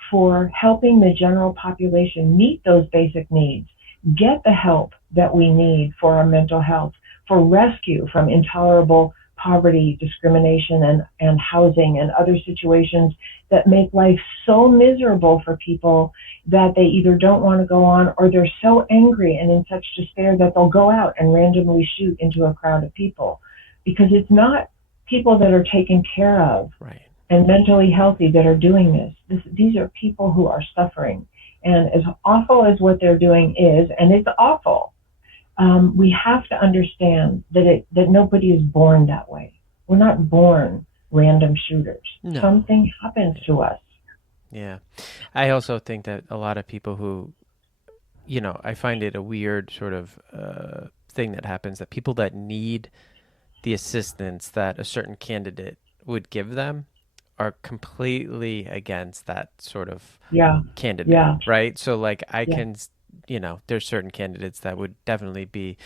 for helping the general population meet those basic needs, get the help that we need for our mental health, for rescue from intolerable poverty, discrimination, and housing and other situations that make life so miserable for people that they either don't want to go on, or they're so angry and in such despair that they'll go out and randomly shoot into a crowd of people. Because it's not people that are taken care of and mentally healthy that are doing this. These are people who are suffering. And as awful as what they're doing is, and it's awful, we have to understand that nobody is born that way. We're not born random shooters. No. Something happens to us. Yeah. I also think that a lot of people who, I find it a weird sort of thing that happens, that people that need the assistance that a certain candidate would give them are completely against that sort of candidate, right? So like I can, there's certain candidates that would definitely be,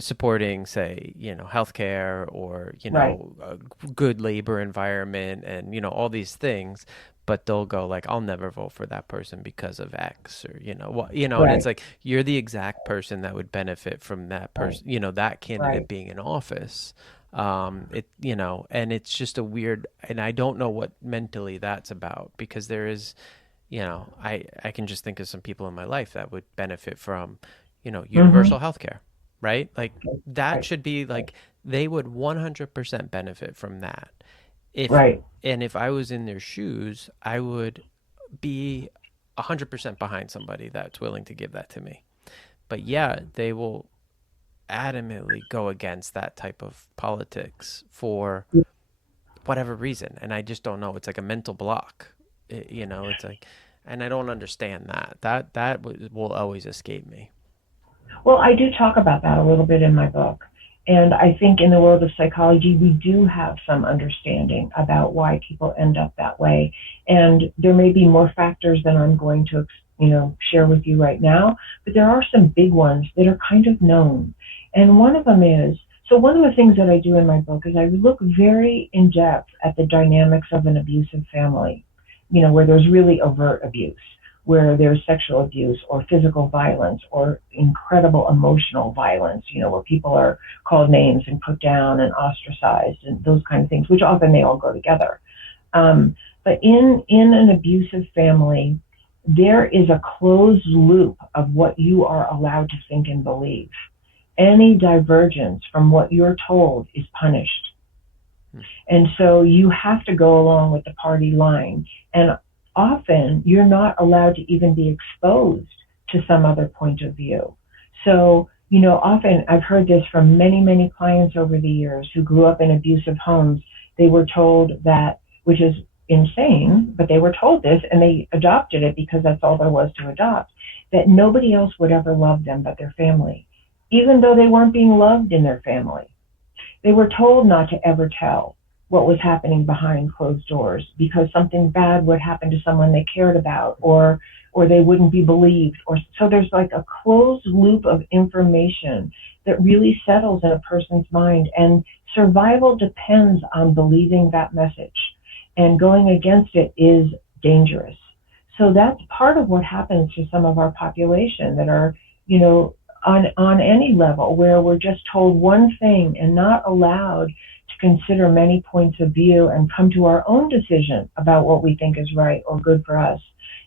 supporting, say, healthcare or, a good labor environment and, all these things, but they'll go like, I'll never vote for that person because of X or, and it's like, you're the exact person that would benefit from that person, that candidate being in office. And it's just a weird, and I don't know what mentally that's about, because there is, I can just think of some people in my life that would benefit from, universal healthcare, right? Like that should be like, they would 100% benefit from that. And if I was in their shoes, I would be 100% behind somebody that's willing to give that to me. But yeah, they will adamantly go against that type of politics for whatever reason. And I just don't know. It's like a mental block, it's like, and I don't understand that will always escape me. Well, I do talk about that a little bit in my book. And I think in the world of psychology, we do have some understanding about why people end up that way. And there may be more factors than I'm going to, share with you right now, but there are some big ones that are kind of known. And one of them is, so one of the things that I do in my book is I look very in depth at the dynamics of an abusive family, where there's really overt abuse, where there's sexual abuse or physical violence or incredible emotional violence, where people are called names and put down and ostracized and those kind of things, which often they all go together. But in an abusive family, there is a closed loop of what you are allowed to think and believe. Any divergence from what you're told is punished. And so you have to go along with the party line. And often you're not allowed to even be exposed to some other point of view. So, often I've heard this from many, many clients over the years who grew up in abusive homes. They were told that, which is insane, but they were told this and they adopted it because that's all there was to adopt, that nobody else would ever love them but their family, even though they weren't being loved in their family. They were told not to ever tell what was happening behind closed doors because something bad would happen to someone they cared about, or they wouldn't be believed. Or so there's like a closed loop of information that really settles in a person's mind, and survival depends on believing that message, and going against it is dangerous. So that's part of what happens to some of our population that are, on any level, where we're just told one thing and not allowed to consider many points of view and come to our own decision about what we think is right or good for us.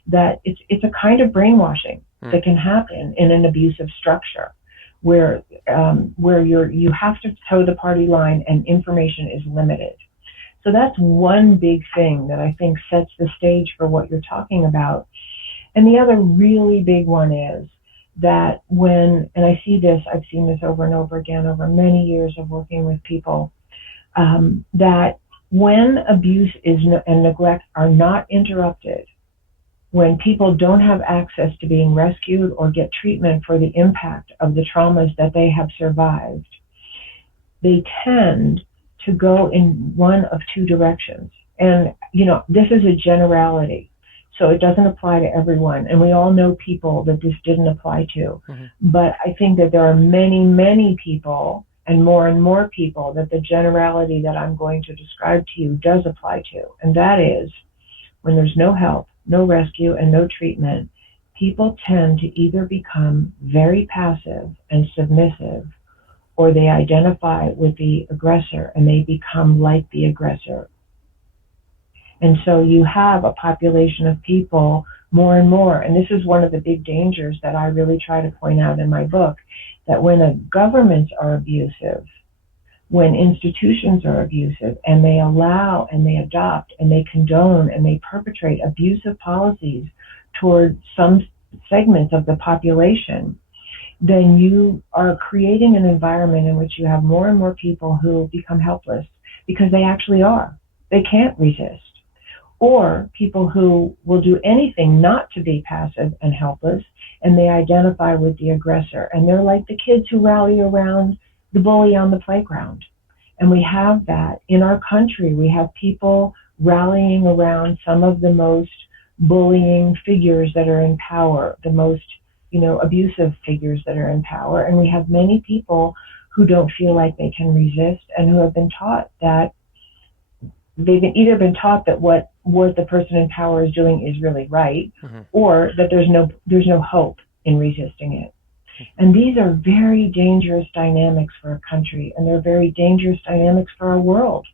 That it's a kind of brainwashing that can happen in an abusive structure, where you have to toe the party line and information is limited. So that's one big thing that I think sets the stage for what you're talking about. And the other really big one is that and I've seen this over and over again over many years of working with people, that when abuse and neglect are not interrupted, when people don't have access to being rescued or get treatment for the impact of the traumas that they have survived, they tend to go in one of two directions. And, this is a generality, so it doesn't apply to everyone. And we all know people that this didn't apply to. Mm-hmm. But I think that there are many, many people and more people that the generality that I'm going to describe to you does apply to. And that is when there's no help, no rescue, and no treatment, people tend to either become very passive and submissive, or they identify with the aggressor and they become like the aggressor. And so you have a population of people more and more, and this is one of the big dangers that I really try to point out in my book, that when governments are abusive, when institutions are abusive, and they allow and they adopt and they condone and they perpetrate abusive policies toward some segments of the population, then you are creating an environment in which you have more and more people who become helpless because they actually are. They can't resist. Or people who will do anything not to be passive and helpless, and they identify with the aggressor. And they're like the kids who rally around the bully on the playground. And we have that in our country. We have people rallying around some of the most bullying figures that are in power, the most, abusive figures that are in power. And we have many people who don't feel like they can resist and who have been taught that they've either been taught that what the person in power is doing is really right, or that there's no hope in resisting it. And these are very dangerous dynamics for a country, and they're very dangerous dynamics for our world.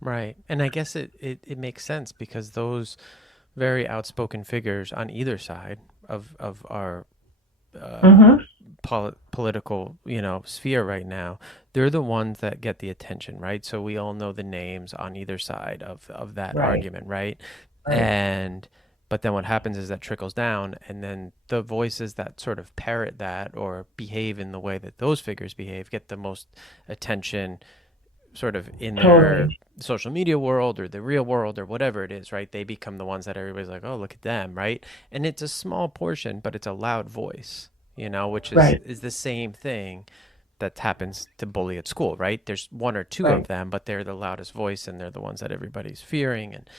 Right. And I guess it makes sense because those very outspoken figures on either side of our political, sphere right now, they're the ones that get the attention, right? So we all know the names on either side of that argument, right? But then what happens is that trickles down, and then the voices that sort of parrot that or behave in the way that those figures behave get the most attention sort of in their social media world or the real world or whatever it is, right? They become the ones that everybody's like, oh, look at them, right? And it's a small portion, but it's a loud voice, which is the same thing that happens to bully at school, right? There's one or two of them, but they're the loudest voice and they're the ones that everybody's fearing. And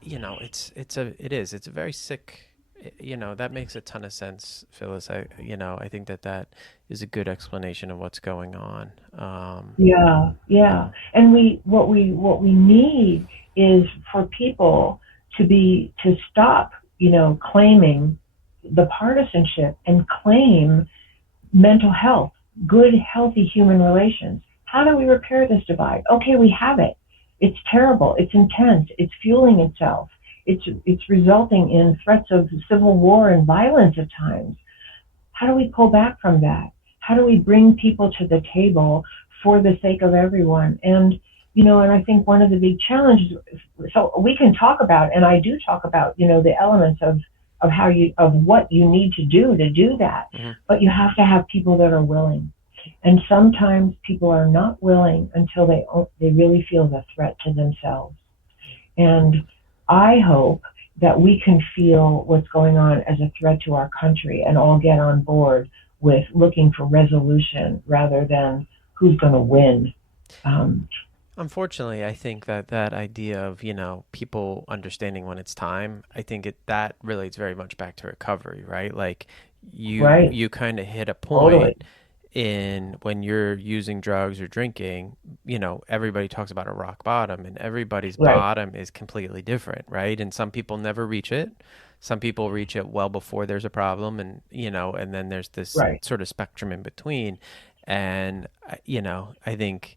it's a very sick, that makes a ton of sense, Phyllis. I think that is a good explanation of what's going on. Yeah. And what we need is for people to stop, claiming the partisanship and claim mental health, good, healthy human relations. How do we repair this divide? Okay, we have it. It's terrible. It's intense. It's fueling itself. It's resulting in threats of civil war and violence at times. How do we pull back from that? How do we bring people to the table for the sake of everyone? And, and I think one of the big challenges, so we can talk about, and I do talk about, the elements of what you need to do that. But you have to have people that are willing. And sometimes people are not willing until they really feel the threat to themselves. And I hope that we can feel what's going on as a threat to our country and all get on board with looking for resolution rather than who's going to win. Unfortunately, I think that idea of, people understanding when it's time, I think that relates very much back to recovery, right? Like you kind of hit a point in when you're using drugs or drinking, everybody talks about a rock bottom, and everybody's bottom is completely different, right? And some people never reach it. Some people reach it well before there's a problem, and and then there's this sort of spectrum in between. And I think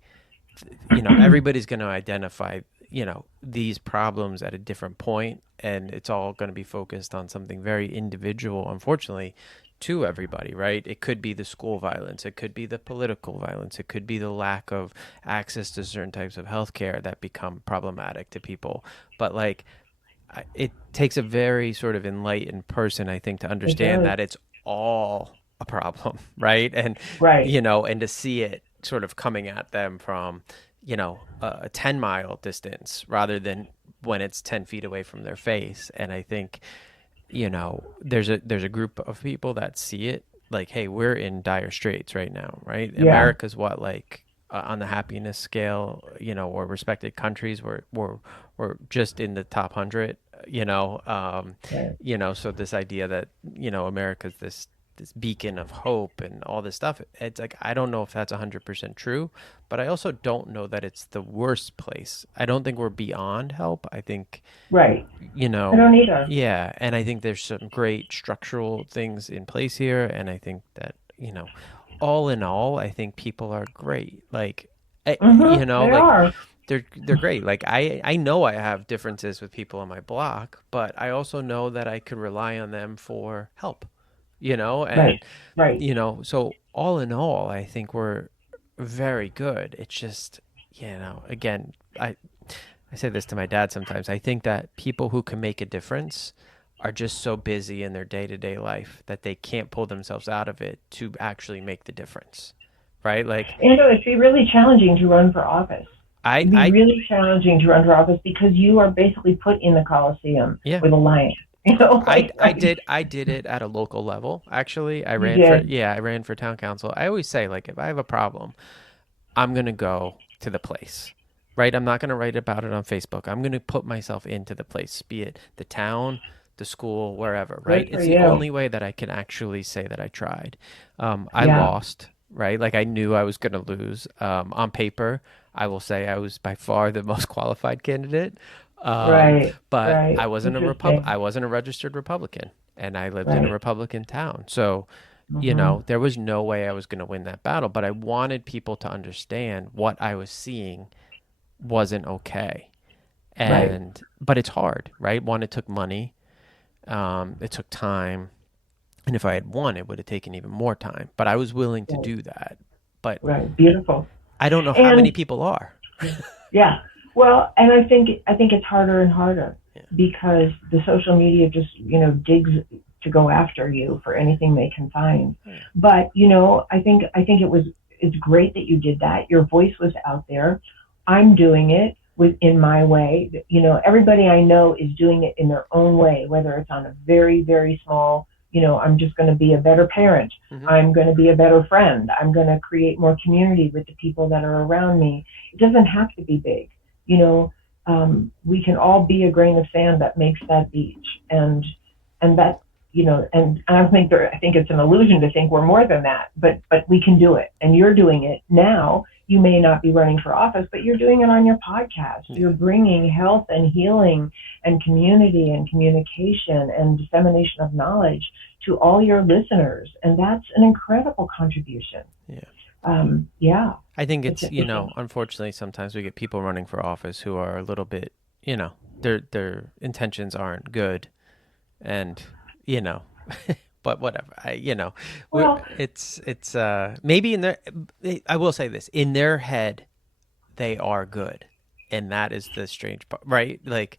everybody's going to identify these problems at a different point, and it's all going to be focused on something very individual, unfortunately, to everybody, right? It could be the school violence, it could be the political violence, it could be the lack of access to certain types of healthcare that become problematic to people. But it takes a very sort of enlightened person, I think, to understand that it's all a problem, right? And and to see it sort of coming at them from a 10-mile distance rather than when it's 10 feet away from their face. And I think there's a group of people that see it like, hey, we're in dire straits right now, right? America's what, on the happiness scale, or respected countries, we're just in the top 100, so this idea that America's this this beacon of hope and all this stuff. It's like, I don't know if that's 100% true, but I also don't know that it's the worst place. I don't think we're beyond help. I think, Right. you I don't either. yeah. And I think there's some great structural things in place here. And I think that, all in all, I think people are great. Like, They like are. they're great. Like I know I have differences with people on my block, but I also know that I could rely on them for help, and Right. so all in all, I think we're very good. It's just, again, I say this to my dad sometimes. I think that people who can make a difference are just so busy in their day-to-day life that they can't pull themselves out of it to actually make the difference. Right? Like, It'd be really challenging to run for office. It'd be I really challenging to run for office because you are basically put in the Coliseum yeah. with a lion. I did it at a local level. Actually, I ran for town council. I always say, like, if I have a problem, I'm going to go to the place, right? I'm not going to write about it on Facebook. I'm going to put myself into the place, be it the town, the school, wherever, right? It's the only way that I can actually say that I tried. I lost, right? Like, I knew I was going to lose. On paper, I will say I was by far the most qualified candidate. But I wasn't I wasn't a registered Republican, and I lived in a Republican town. So, there was no way I was going to win that battle, but I wanted people to understand what I was seeing wasn't okay. But it's hard, right? One, it took money. It took time. And if I had won, it would have taken even more time, but I was willing to do that. But beautiful. I don't know how many people are. Yeah. Well, and I think it's harder and harder because the social media just, digs to go after you for anything they can find. But, I think it's great that you did that. Your voice was out there. I'm doing it in my way. Everybody I know is doing it in their own way, whether it's on a very, very small, I'm just going to be a better parent. I'm going to be a better friend. I'm going to create more community with the people that are around me. It doesn't have to be big. We can all be a grain of sand that makes that beach, and that, and I think it's an illusion to think we're more than that, but we can do it, and you're doing it now. You may not be running for office, but you're doing it on your podcast. You're bringing health and healing and community and communication and dissemination of knowledge to all your listeners, and that's an incredible contribution. I think it's, unfortunately, sometimes we get people running for office who are a little bit, their intentions aren't good, and, but whatever, it's maybe I will say this, in their head, they are good. And that is the strange part, right? Like,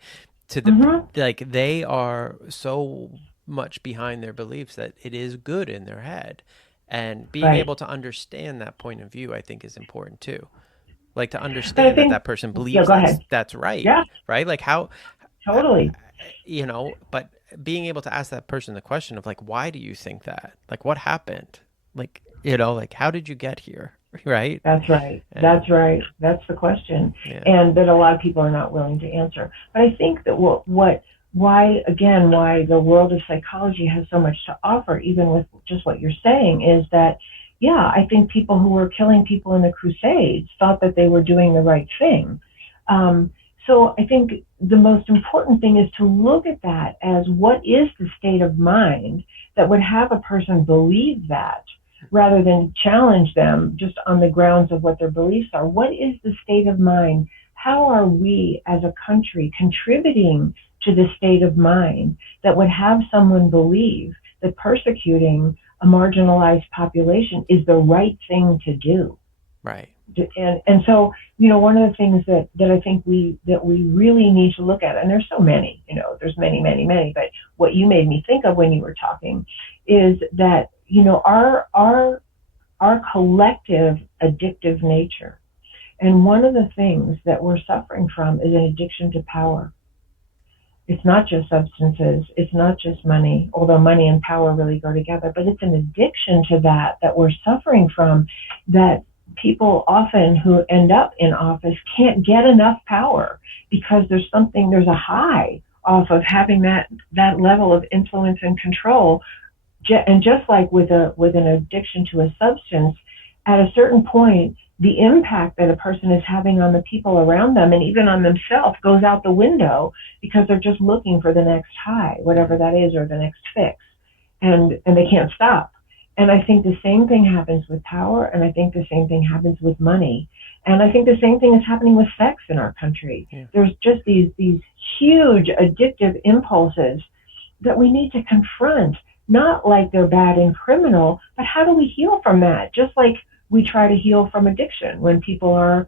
like, they are so much behind their beliefs that it is good in their head. And being able to understand that point of view, I think, is important too. Like, to understand that person believes that's right. Yeah. Right? Like, how... Totally. But being able to ask that person the question of, like, why do you think that? Like, what happened? Like, like, how did you get here? Right? That's right. That's right. That's the question. Yeah. And that a lot of people are not willing to answer. But I think that why the world of psychology has so much to offer, even with just what you're saying, is that, I think people who were killing people in the Crusades thought that they were doing the right thing. So I think the most important thing is to look at that as, what is the state of mind that would have a person believe that, rather than challenge them just on the grounds of what their beliefs are. What is the state of mind? How are we as a country contributing to the state of mind that would have someone believe that persecuting a marginalized population is the right thing to do? Right. And so, one of the things that I think we really need to look at, and there's so many, there's many, many, many, but what you made me think of when you were talking is that, our collective addictive nature. And one of the things that we're suffering from is an addiction to power. It's not just substances, it's not just money, although money and power really go together, but it's an addiction to that we're suffering from, that people often who end up in office can't get enough power because there's a high off of having that level of influence and control, And just like with an addiction to a substance, at a certain point, the impact that a person is having on the people around them and even on themselves goes out the window because they're just looking for the next high, whatever that is, or the next fix, and they can't stop. And I think the same thing happens with power, and I think the same thing happens with money, and I think the same thing is happening with sex in our country. Yeah. There's just these huge addictive impulses that we need to confront, not like they're bad and criminal, but how do we heal from that? Just like we try to heal from addiction when people are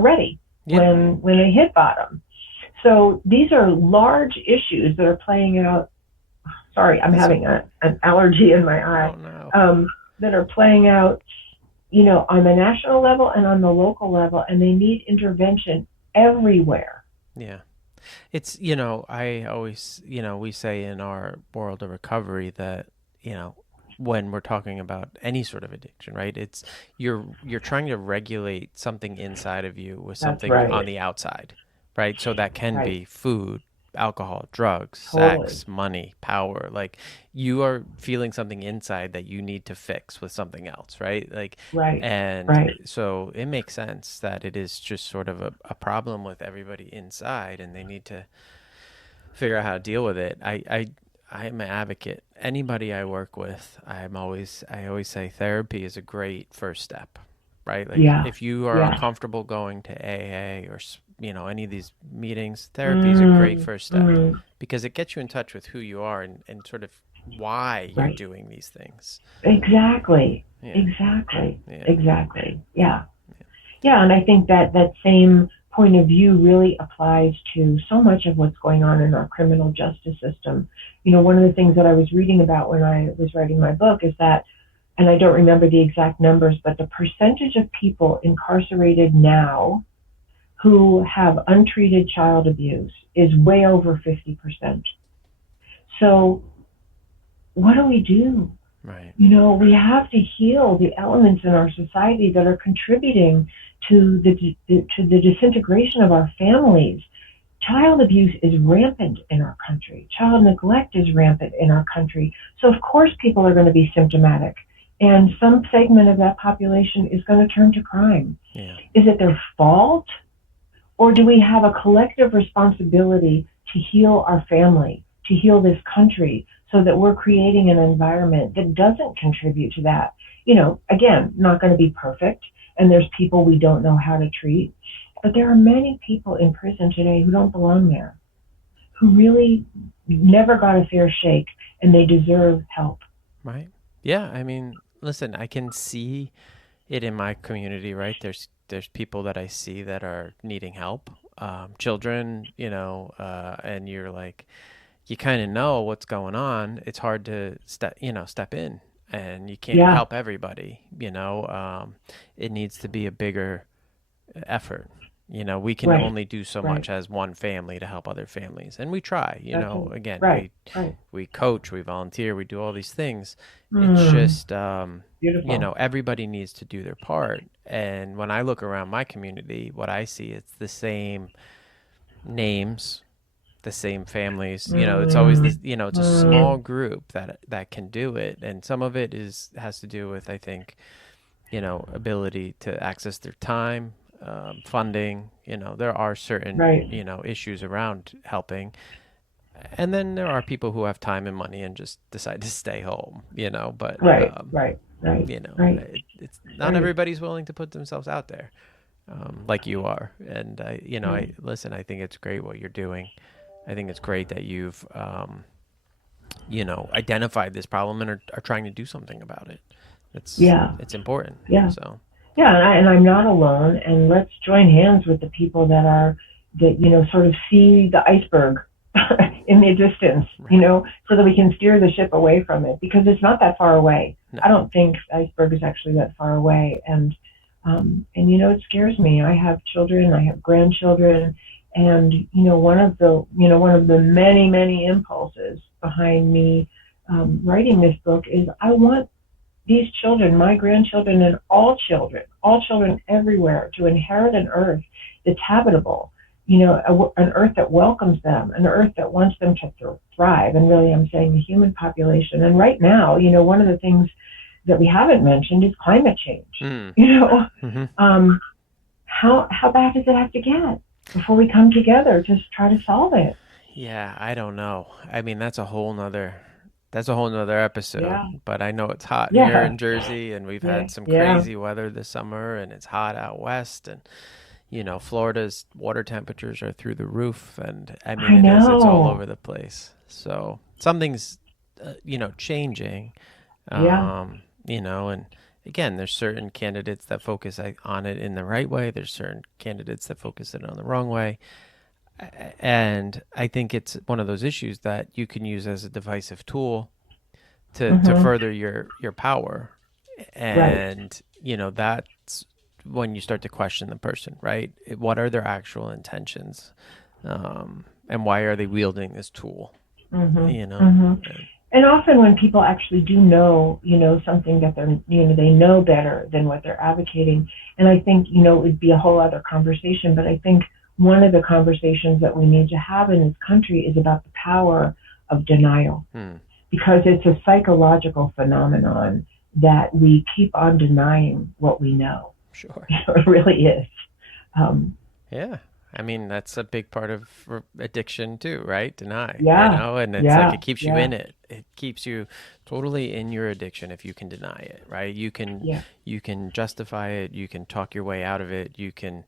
ready, yeah. when they hit bottom. So these are large issues that are playing out. Sorry, I'm having an allergy in my eye. Oh, no. That are playing out, on the national level and on the local level, and they need intervention everywhere. Yeah. It's, I always, we say in our world of recovery that, when we're talking about any sort of addiction, right? It's you're trying to regulate something inside of you with something on the outside, right? So that can be food, alcohol, drugs, sex, money, power. Like you are feeling something inside that you need to fix with something else, right? Like, so it makes sense that it is just sort of a problem with everybody inside, and they need to figure out how to deal with it. I'm an advocate. Anybody I work with, I always say therapy is a great first step, right? Like if you are uncomfortable going to AA or any of these meetings, therapy is a great first step because it gets you in touch with who you are and sort of why you're doing these things. Exactly. Yeah. Exactly. Yeah. Exactly. Yeah. Yeah. And I think that same point of view really applies to so much of what's going on in our criminal justice system. One of the things that I was reading about when I was writing my book is that, and I don't remember the exact numbers, but the percentage of people incarcerated now who have untreated child abuse is way over 50%. So what do we do? Right. We have to heal the elements in our society that are contributing to the disintegration of our families. Child abuse is rampant in our country. Child neglect is rampant in our country. So of course people are going to be symptomatic, and some segment of that population is going to turn to crime. Yeah. Is it their fault? Or do we have a collective responsibility to heal our family, to heal this country, so that we're creating an environment that doesn't contribute to that? Again, not going to be perfect, and there's people we don't know how to treat, but there are many people in prison today who don't belong there, who really never got a fair shake, and they deserve help. Right. Yeah. I mean, listen, I can see it in my community, right? There's people that I see that are needing help, children, and you're like, you kind of know what's going on. It's hard to step in, and you can't help everybody, it needs to be a bigger effort. We can only do so much as one family to help other families. And we try, again, we coach, we volunteer, we do all these things. It's just, everybody needs to do their part. And when I look around my community, what I see, it's the same names, the same families, it's always this, it's a small group that can do it. And some of it has to do with, I think, ability to access their time, funding, there are certain, issues around helping. And then there are people who have time and money and just decide to stay home, but, it's not everybody's willing to put themselves out there, like you are. And, I think it's great what you're doing. I think it's great that you've, identified this problem and are trying to do something about it. It's important. Yeah. So. Yeah, and I'm not alone. And let's join hands with the people that sort of see the iceberg in the distance, so that we can steer the ship away from it, because it's not that far away. No. I don't think the iceberg is actually that far away. And it scares me. I have children, I have grandchildren, and one of the many, many impulses behind me writing this book is I want these children, my grandchildren, and all children everywhere to inherit an earth that's habitable, an earth that welcomes them, an earth that wants them to thrive. And really, I'm saying the human population. And right now, one of the things that we haven't mentioned is climate change. How bad does it have to get before we come together to try to solve it? Yeah, I don't know. I mean, that's a whole nother episode. Yeah. But I know it's hot Yeah. here in Jersey, and we've had some crazy weather this summer, and it's hot out west, and Florida's water temperatures are through the roof, and I mean, it's all over the place. So something's changing. And again, there's certain candidates that focus on it in the right way. There's certain candidates that focus it on the wrong way. And I think it's one of those issues that you can use as a divisive tool to further your power. And, that's when you start to question the person, right? What are their actual intentions? And why are they wielding this tool? And often when people actually do know, something that they know better than what they're advocating. And I think, it would be a whole other conversation, but I think one of the conversations that we need to have in this country is about the power of denial, because it's a psychological phenomenon that we keep on denying what we know. Sure. It really is. Yeah. I mean, that's a big part of addiction too, right? Deny. Yeah. And it's like it keeps you in it. It keeps you totally in your addiction if you can deny it, right? You can justify it. You can talk your way out of it. You can,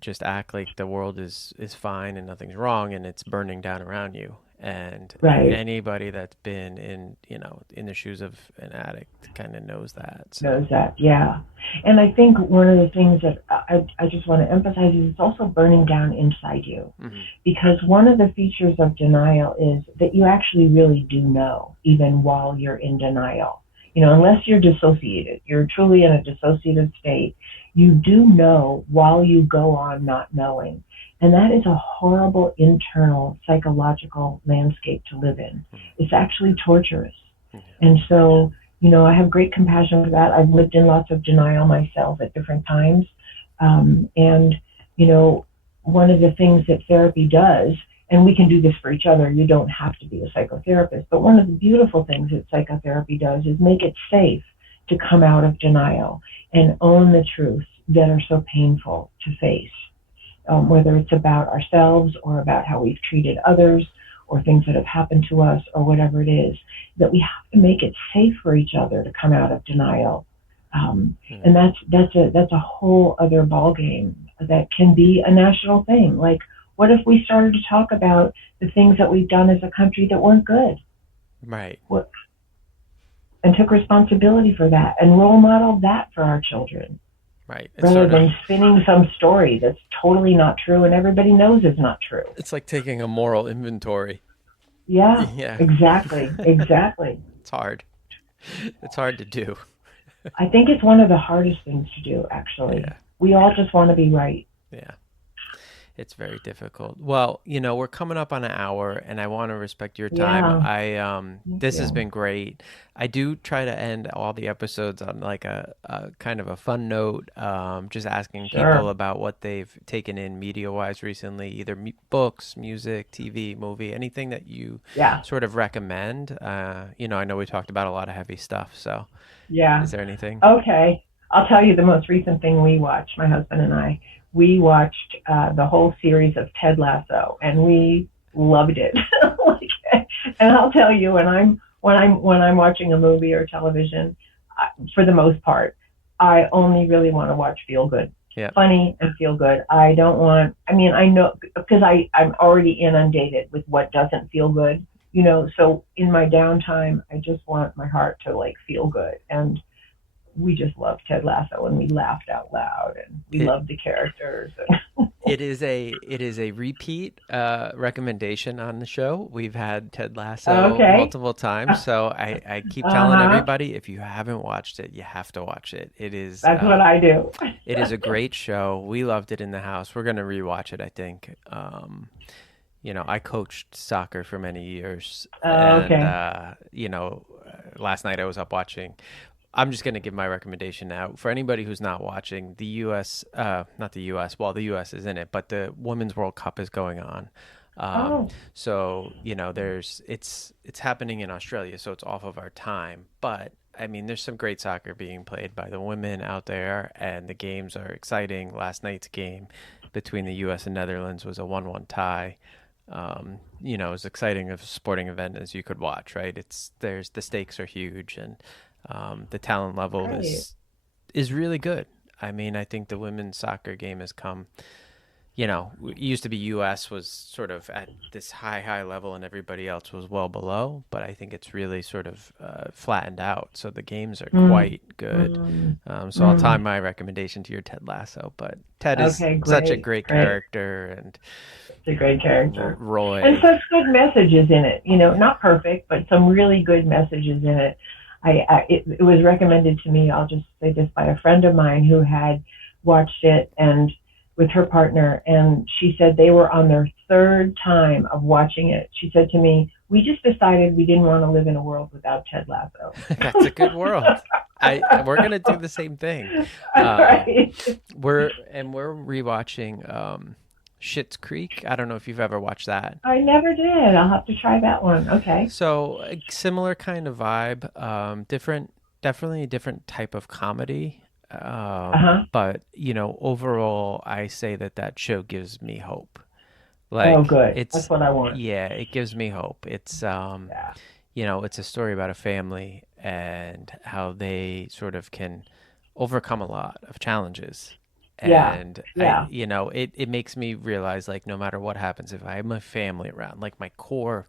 just act like the world is fine and nothing's wrong and it's burning down around you. And anybody that's been in the shoes of an addict kind of knows that. Knows that, yeah. And I think one of the things that I just want to emphasize is it's also burning down inside you. Because one of the features of denial is that you actually really do know, even while you're in denial. Unless you're dissociated, you're truly in a dissociative state, you do know while you go on not knowing. And that is a horrible internal psychological landscape to live in. It's actually torturous. And so, I have great compassion for that. I've lived in lots of denial myself at different times. And one of the things that therapy does, and we can do this for each other, you don't have to be a psychotherapist, but one of the beautiful things that psychotherapy does is make it safe to come out of denial and own the truths that are so painful to face. Whether it's about ourselves or about how we've treated others or things that have happened to us or whatever it is, that we have to make it safe for each other to come out of denial. And that's a whole other ballgame that can be a national thing. Like, what if we started to talk about the things that we've done as a country that weren't good? Right. And took responsibility for that and role modeled that for our children. Right. Rather than spinning some story that's totally not true and everybody knows is not true. It's like taking a moral inventory. Yeah. Exactly. It's hard. It's hard to do. I think it's one of the hardest things to do, actually. Yeah. We all just want to be right. Yeah. It's very difficult. Well, we're coming up on an hour and I want to respect your time. This has been great. I do try to end all the episodes on like a kind of a fun note, just asking people about what they've taken in media-wise recently, either books, music, TV, movie, anything that you sort of recommend. I know we talked about a lot of heavy stuff, so is there anything? Okay. I'll tell you the most recent thing we watched, my husband and I. We watched the whole series of Ted Lasso, and we loved it. And I'll tell you, when I'm watching a movie or television, for the most part, I only really want to watch feel good, funny and feel good. I don't want. I know because I'm already inundated with what doesn't feel good. So in my downtime, I just want my heart to feel good. And we just loved Ted Lasso, and we laughed out loud, and we loved the characters. It is a repeat recommendation on the show. We've had Ted Lasso multiple times, so I keep telling everybody, if you haven't watched it, you have to watch it. It is. That's what I do. It is a great show. We loved it in the house. We're going to rewatch it, I think. I coached soccer for many years. Last night I was up watching I'm just going to give my recommendation now. For anybody who's not watching, the U.S., not the U.S., well, the U.S. is in it, but the Women's World Cup is going on. Oh, So, it's happening in Australia, so it's off of our time. But, I mean, there's some great soccer being played by the women out there, and the games are exciting. Last night's game between the U.S. and Netherlands was a 1-1 tie. As exciting of a sporting event as you could watch, right? The stakes are huge, and the talent level great. is really good. I mean, I think the women's soccer game has come, it used to be US was sort of at this high level and everybody else was well below, but I think it's really sort of flattened out. So the games are Mm, quite good. mm, So I'll tie mm. my recommendation to your Ted Lasso, but Ted is Okay, such a great, great great. character, and It's a great character. And Roy. such good messages in it. Not perfect, but some really good messages in it. It was recommended to me, I'll just say this, by a friend of mine who had watched it and with her partner, and she said they were on their third time of watching it. She said to me, "We just decided we didn't want to live in a world without Ted Lasso." That's a good world. We're gonna do the same thing. Um, Right. we're rewatching Schitt's Creek. I don't know if you've ever watched that. I never did. I'll have to try that one. Okay. So a similar kind of vibe, definitely a different type of comedy. Uh-huh. But overall, I say that show gives me hope. Oh, Like good. That's what I want. yeah, it gives me hope. Yeah. It's a story about a family and how they sort of can overcome a lot of challenges. Yeah. And Yeah. it makes me realize, like, no matter what happens, if I have my family around, like my core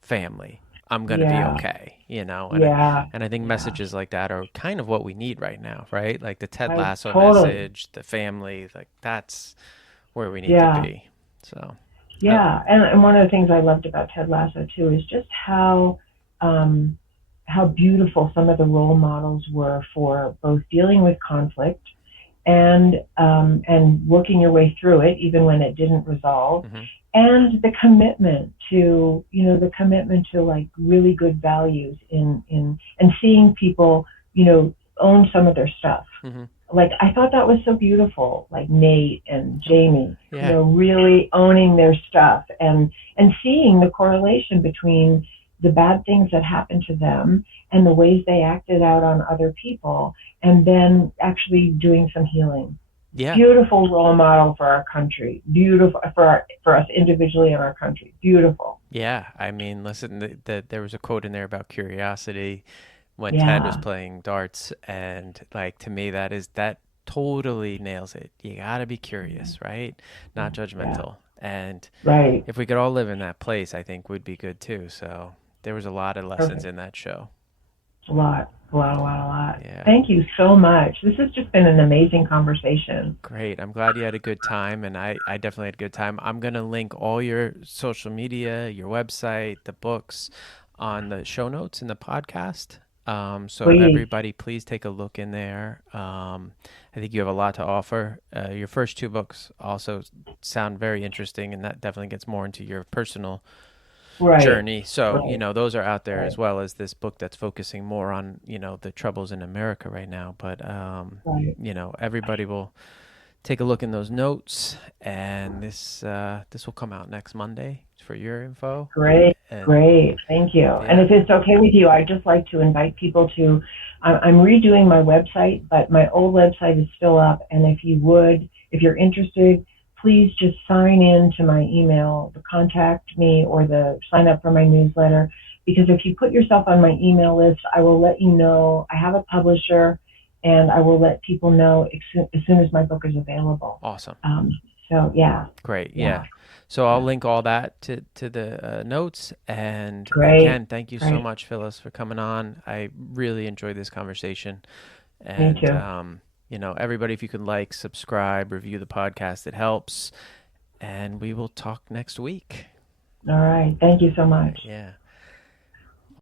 family, I'm gonna be Yeah. okay. Yeah. And I think Yeah. messages like that are kind of what we need right now, right? Like the Ted I Lasso totally. message, the family, like that's where we need to Yeah. be. So, uh, Yeah. And one of the things I loved about Ted Lasso too is just um how beautiful some of the role models were for both dealing with conflict and working your way through it, even when it didn't resolve, mhm. and the commitment to like really good values in and seeing people own some of their stuff. Mhm. Like I thought that was so beautiful, like Nate and Jamie, Yeah. really owning their stuff and seeing the correlation between the bad things that happened to them and the ways they acted out on other people, and then actually doing some healing. Yeah. Beautiful role model for our country. Beautiful for us individually and our country. Beautiful. Yeah. I mean, listen, there was a quote in there about curiosity when Ted was Yeah. playing darts, and like to me that totally nails it. You gotta be curious, right? Not Yeah. judgmental. And Right. if we could all live in that place, I think would be good too. So there was a lot of lessons Perfect. in that show. A lot. A lot. A lot. A lot. Yeah. Thank you so much. This has just been an amazing conversation. Great. I'm glad you had a good time, and I definitely had a good time. I'm going to link all your social media, your website, the books on the show notes in the podcast. So Please. everybody, please take a look in there. I think you have a lot to offer. Your first two books also sound very interesting, and that definitely gets more into your personal Right. journey. So, Right. those are out there, as Right. well as this book that's focusing more on, the troubles in America right now. But, Right. everybody will take a look in those notes, and this will come out next Monday for your info. Great, And great. Thank you. And yeah, if it's okay with you, I'd just like to invite people to, I'm redoing my website, but my old website is still up. And if you're interested, please just sign in to my email, the contact me or the sign up for my newsletter. Because if you put yourself on my email list, I will let you know. I have a publisher, and I will let people know as soon as my book is available. awesome. So yeah, Great. yeah, Yeah. So I'll yeah. link all that to the notes. And Great, again, thank you so great. much, Phyllis, for coming on. I really enjoyed this conversation. Me And, too. everybody, if you could like, subscribe, review the podcast, it helps. And we will talk next week. All right. Thank you so All much. right. Yeah.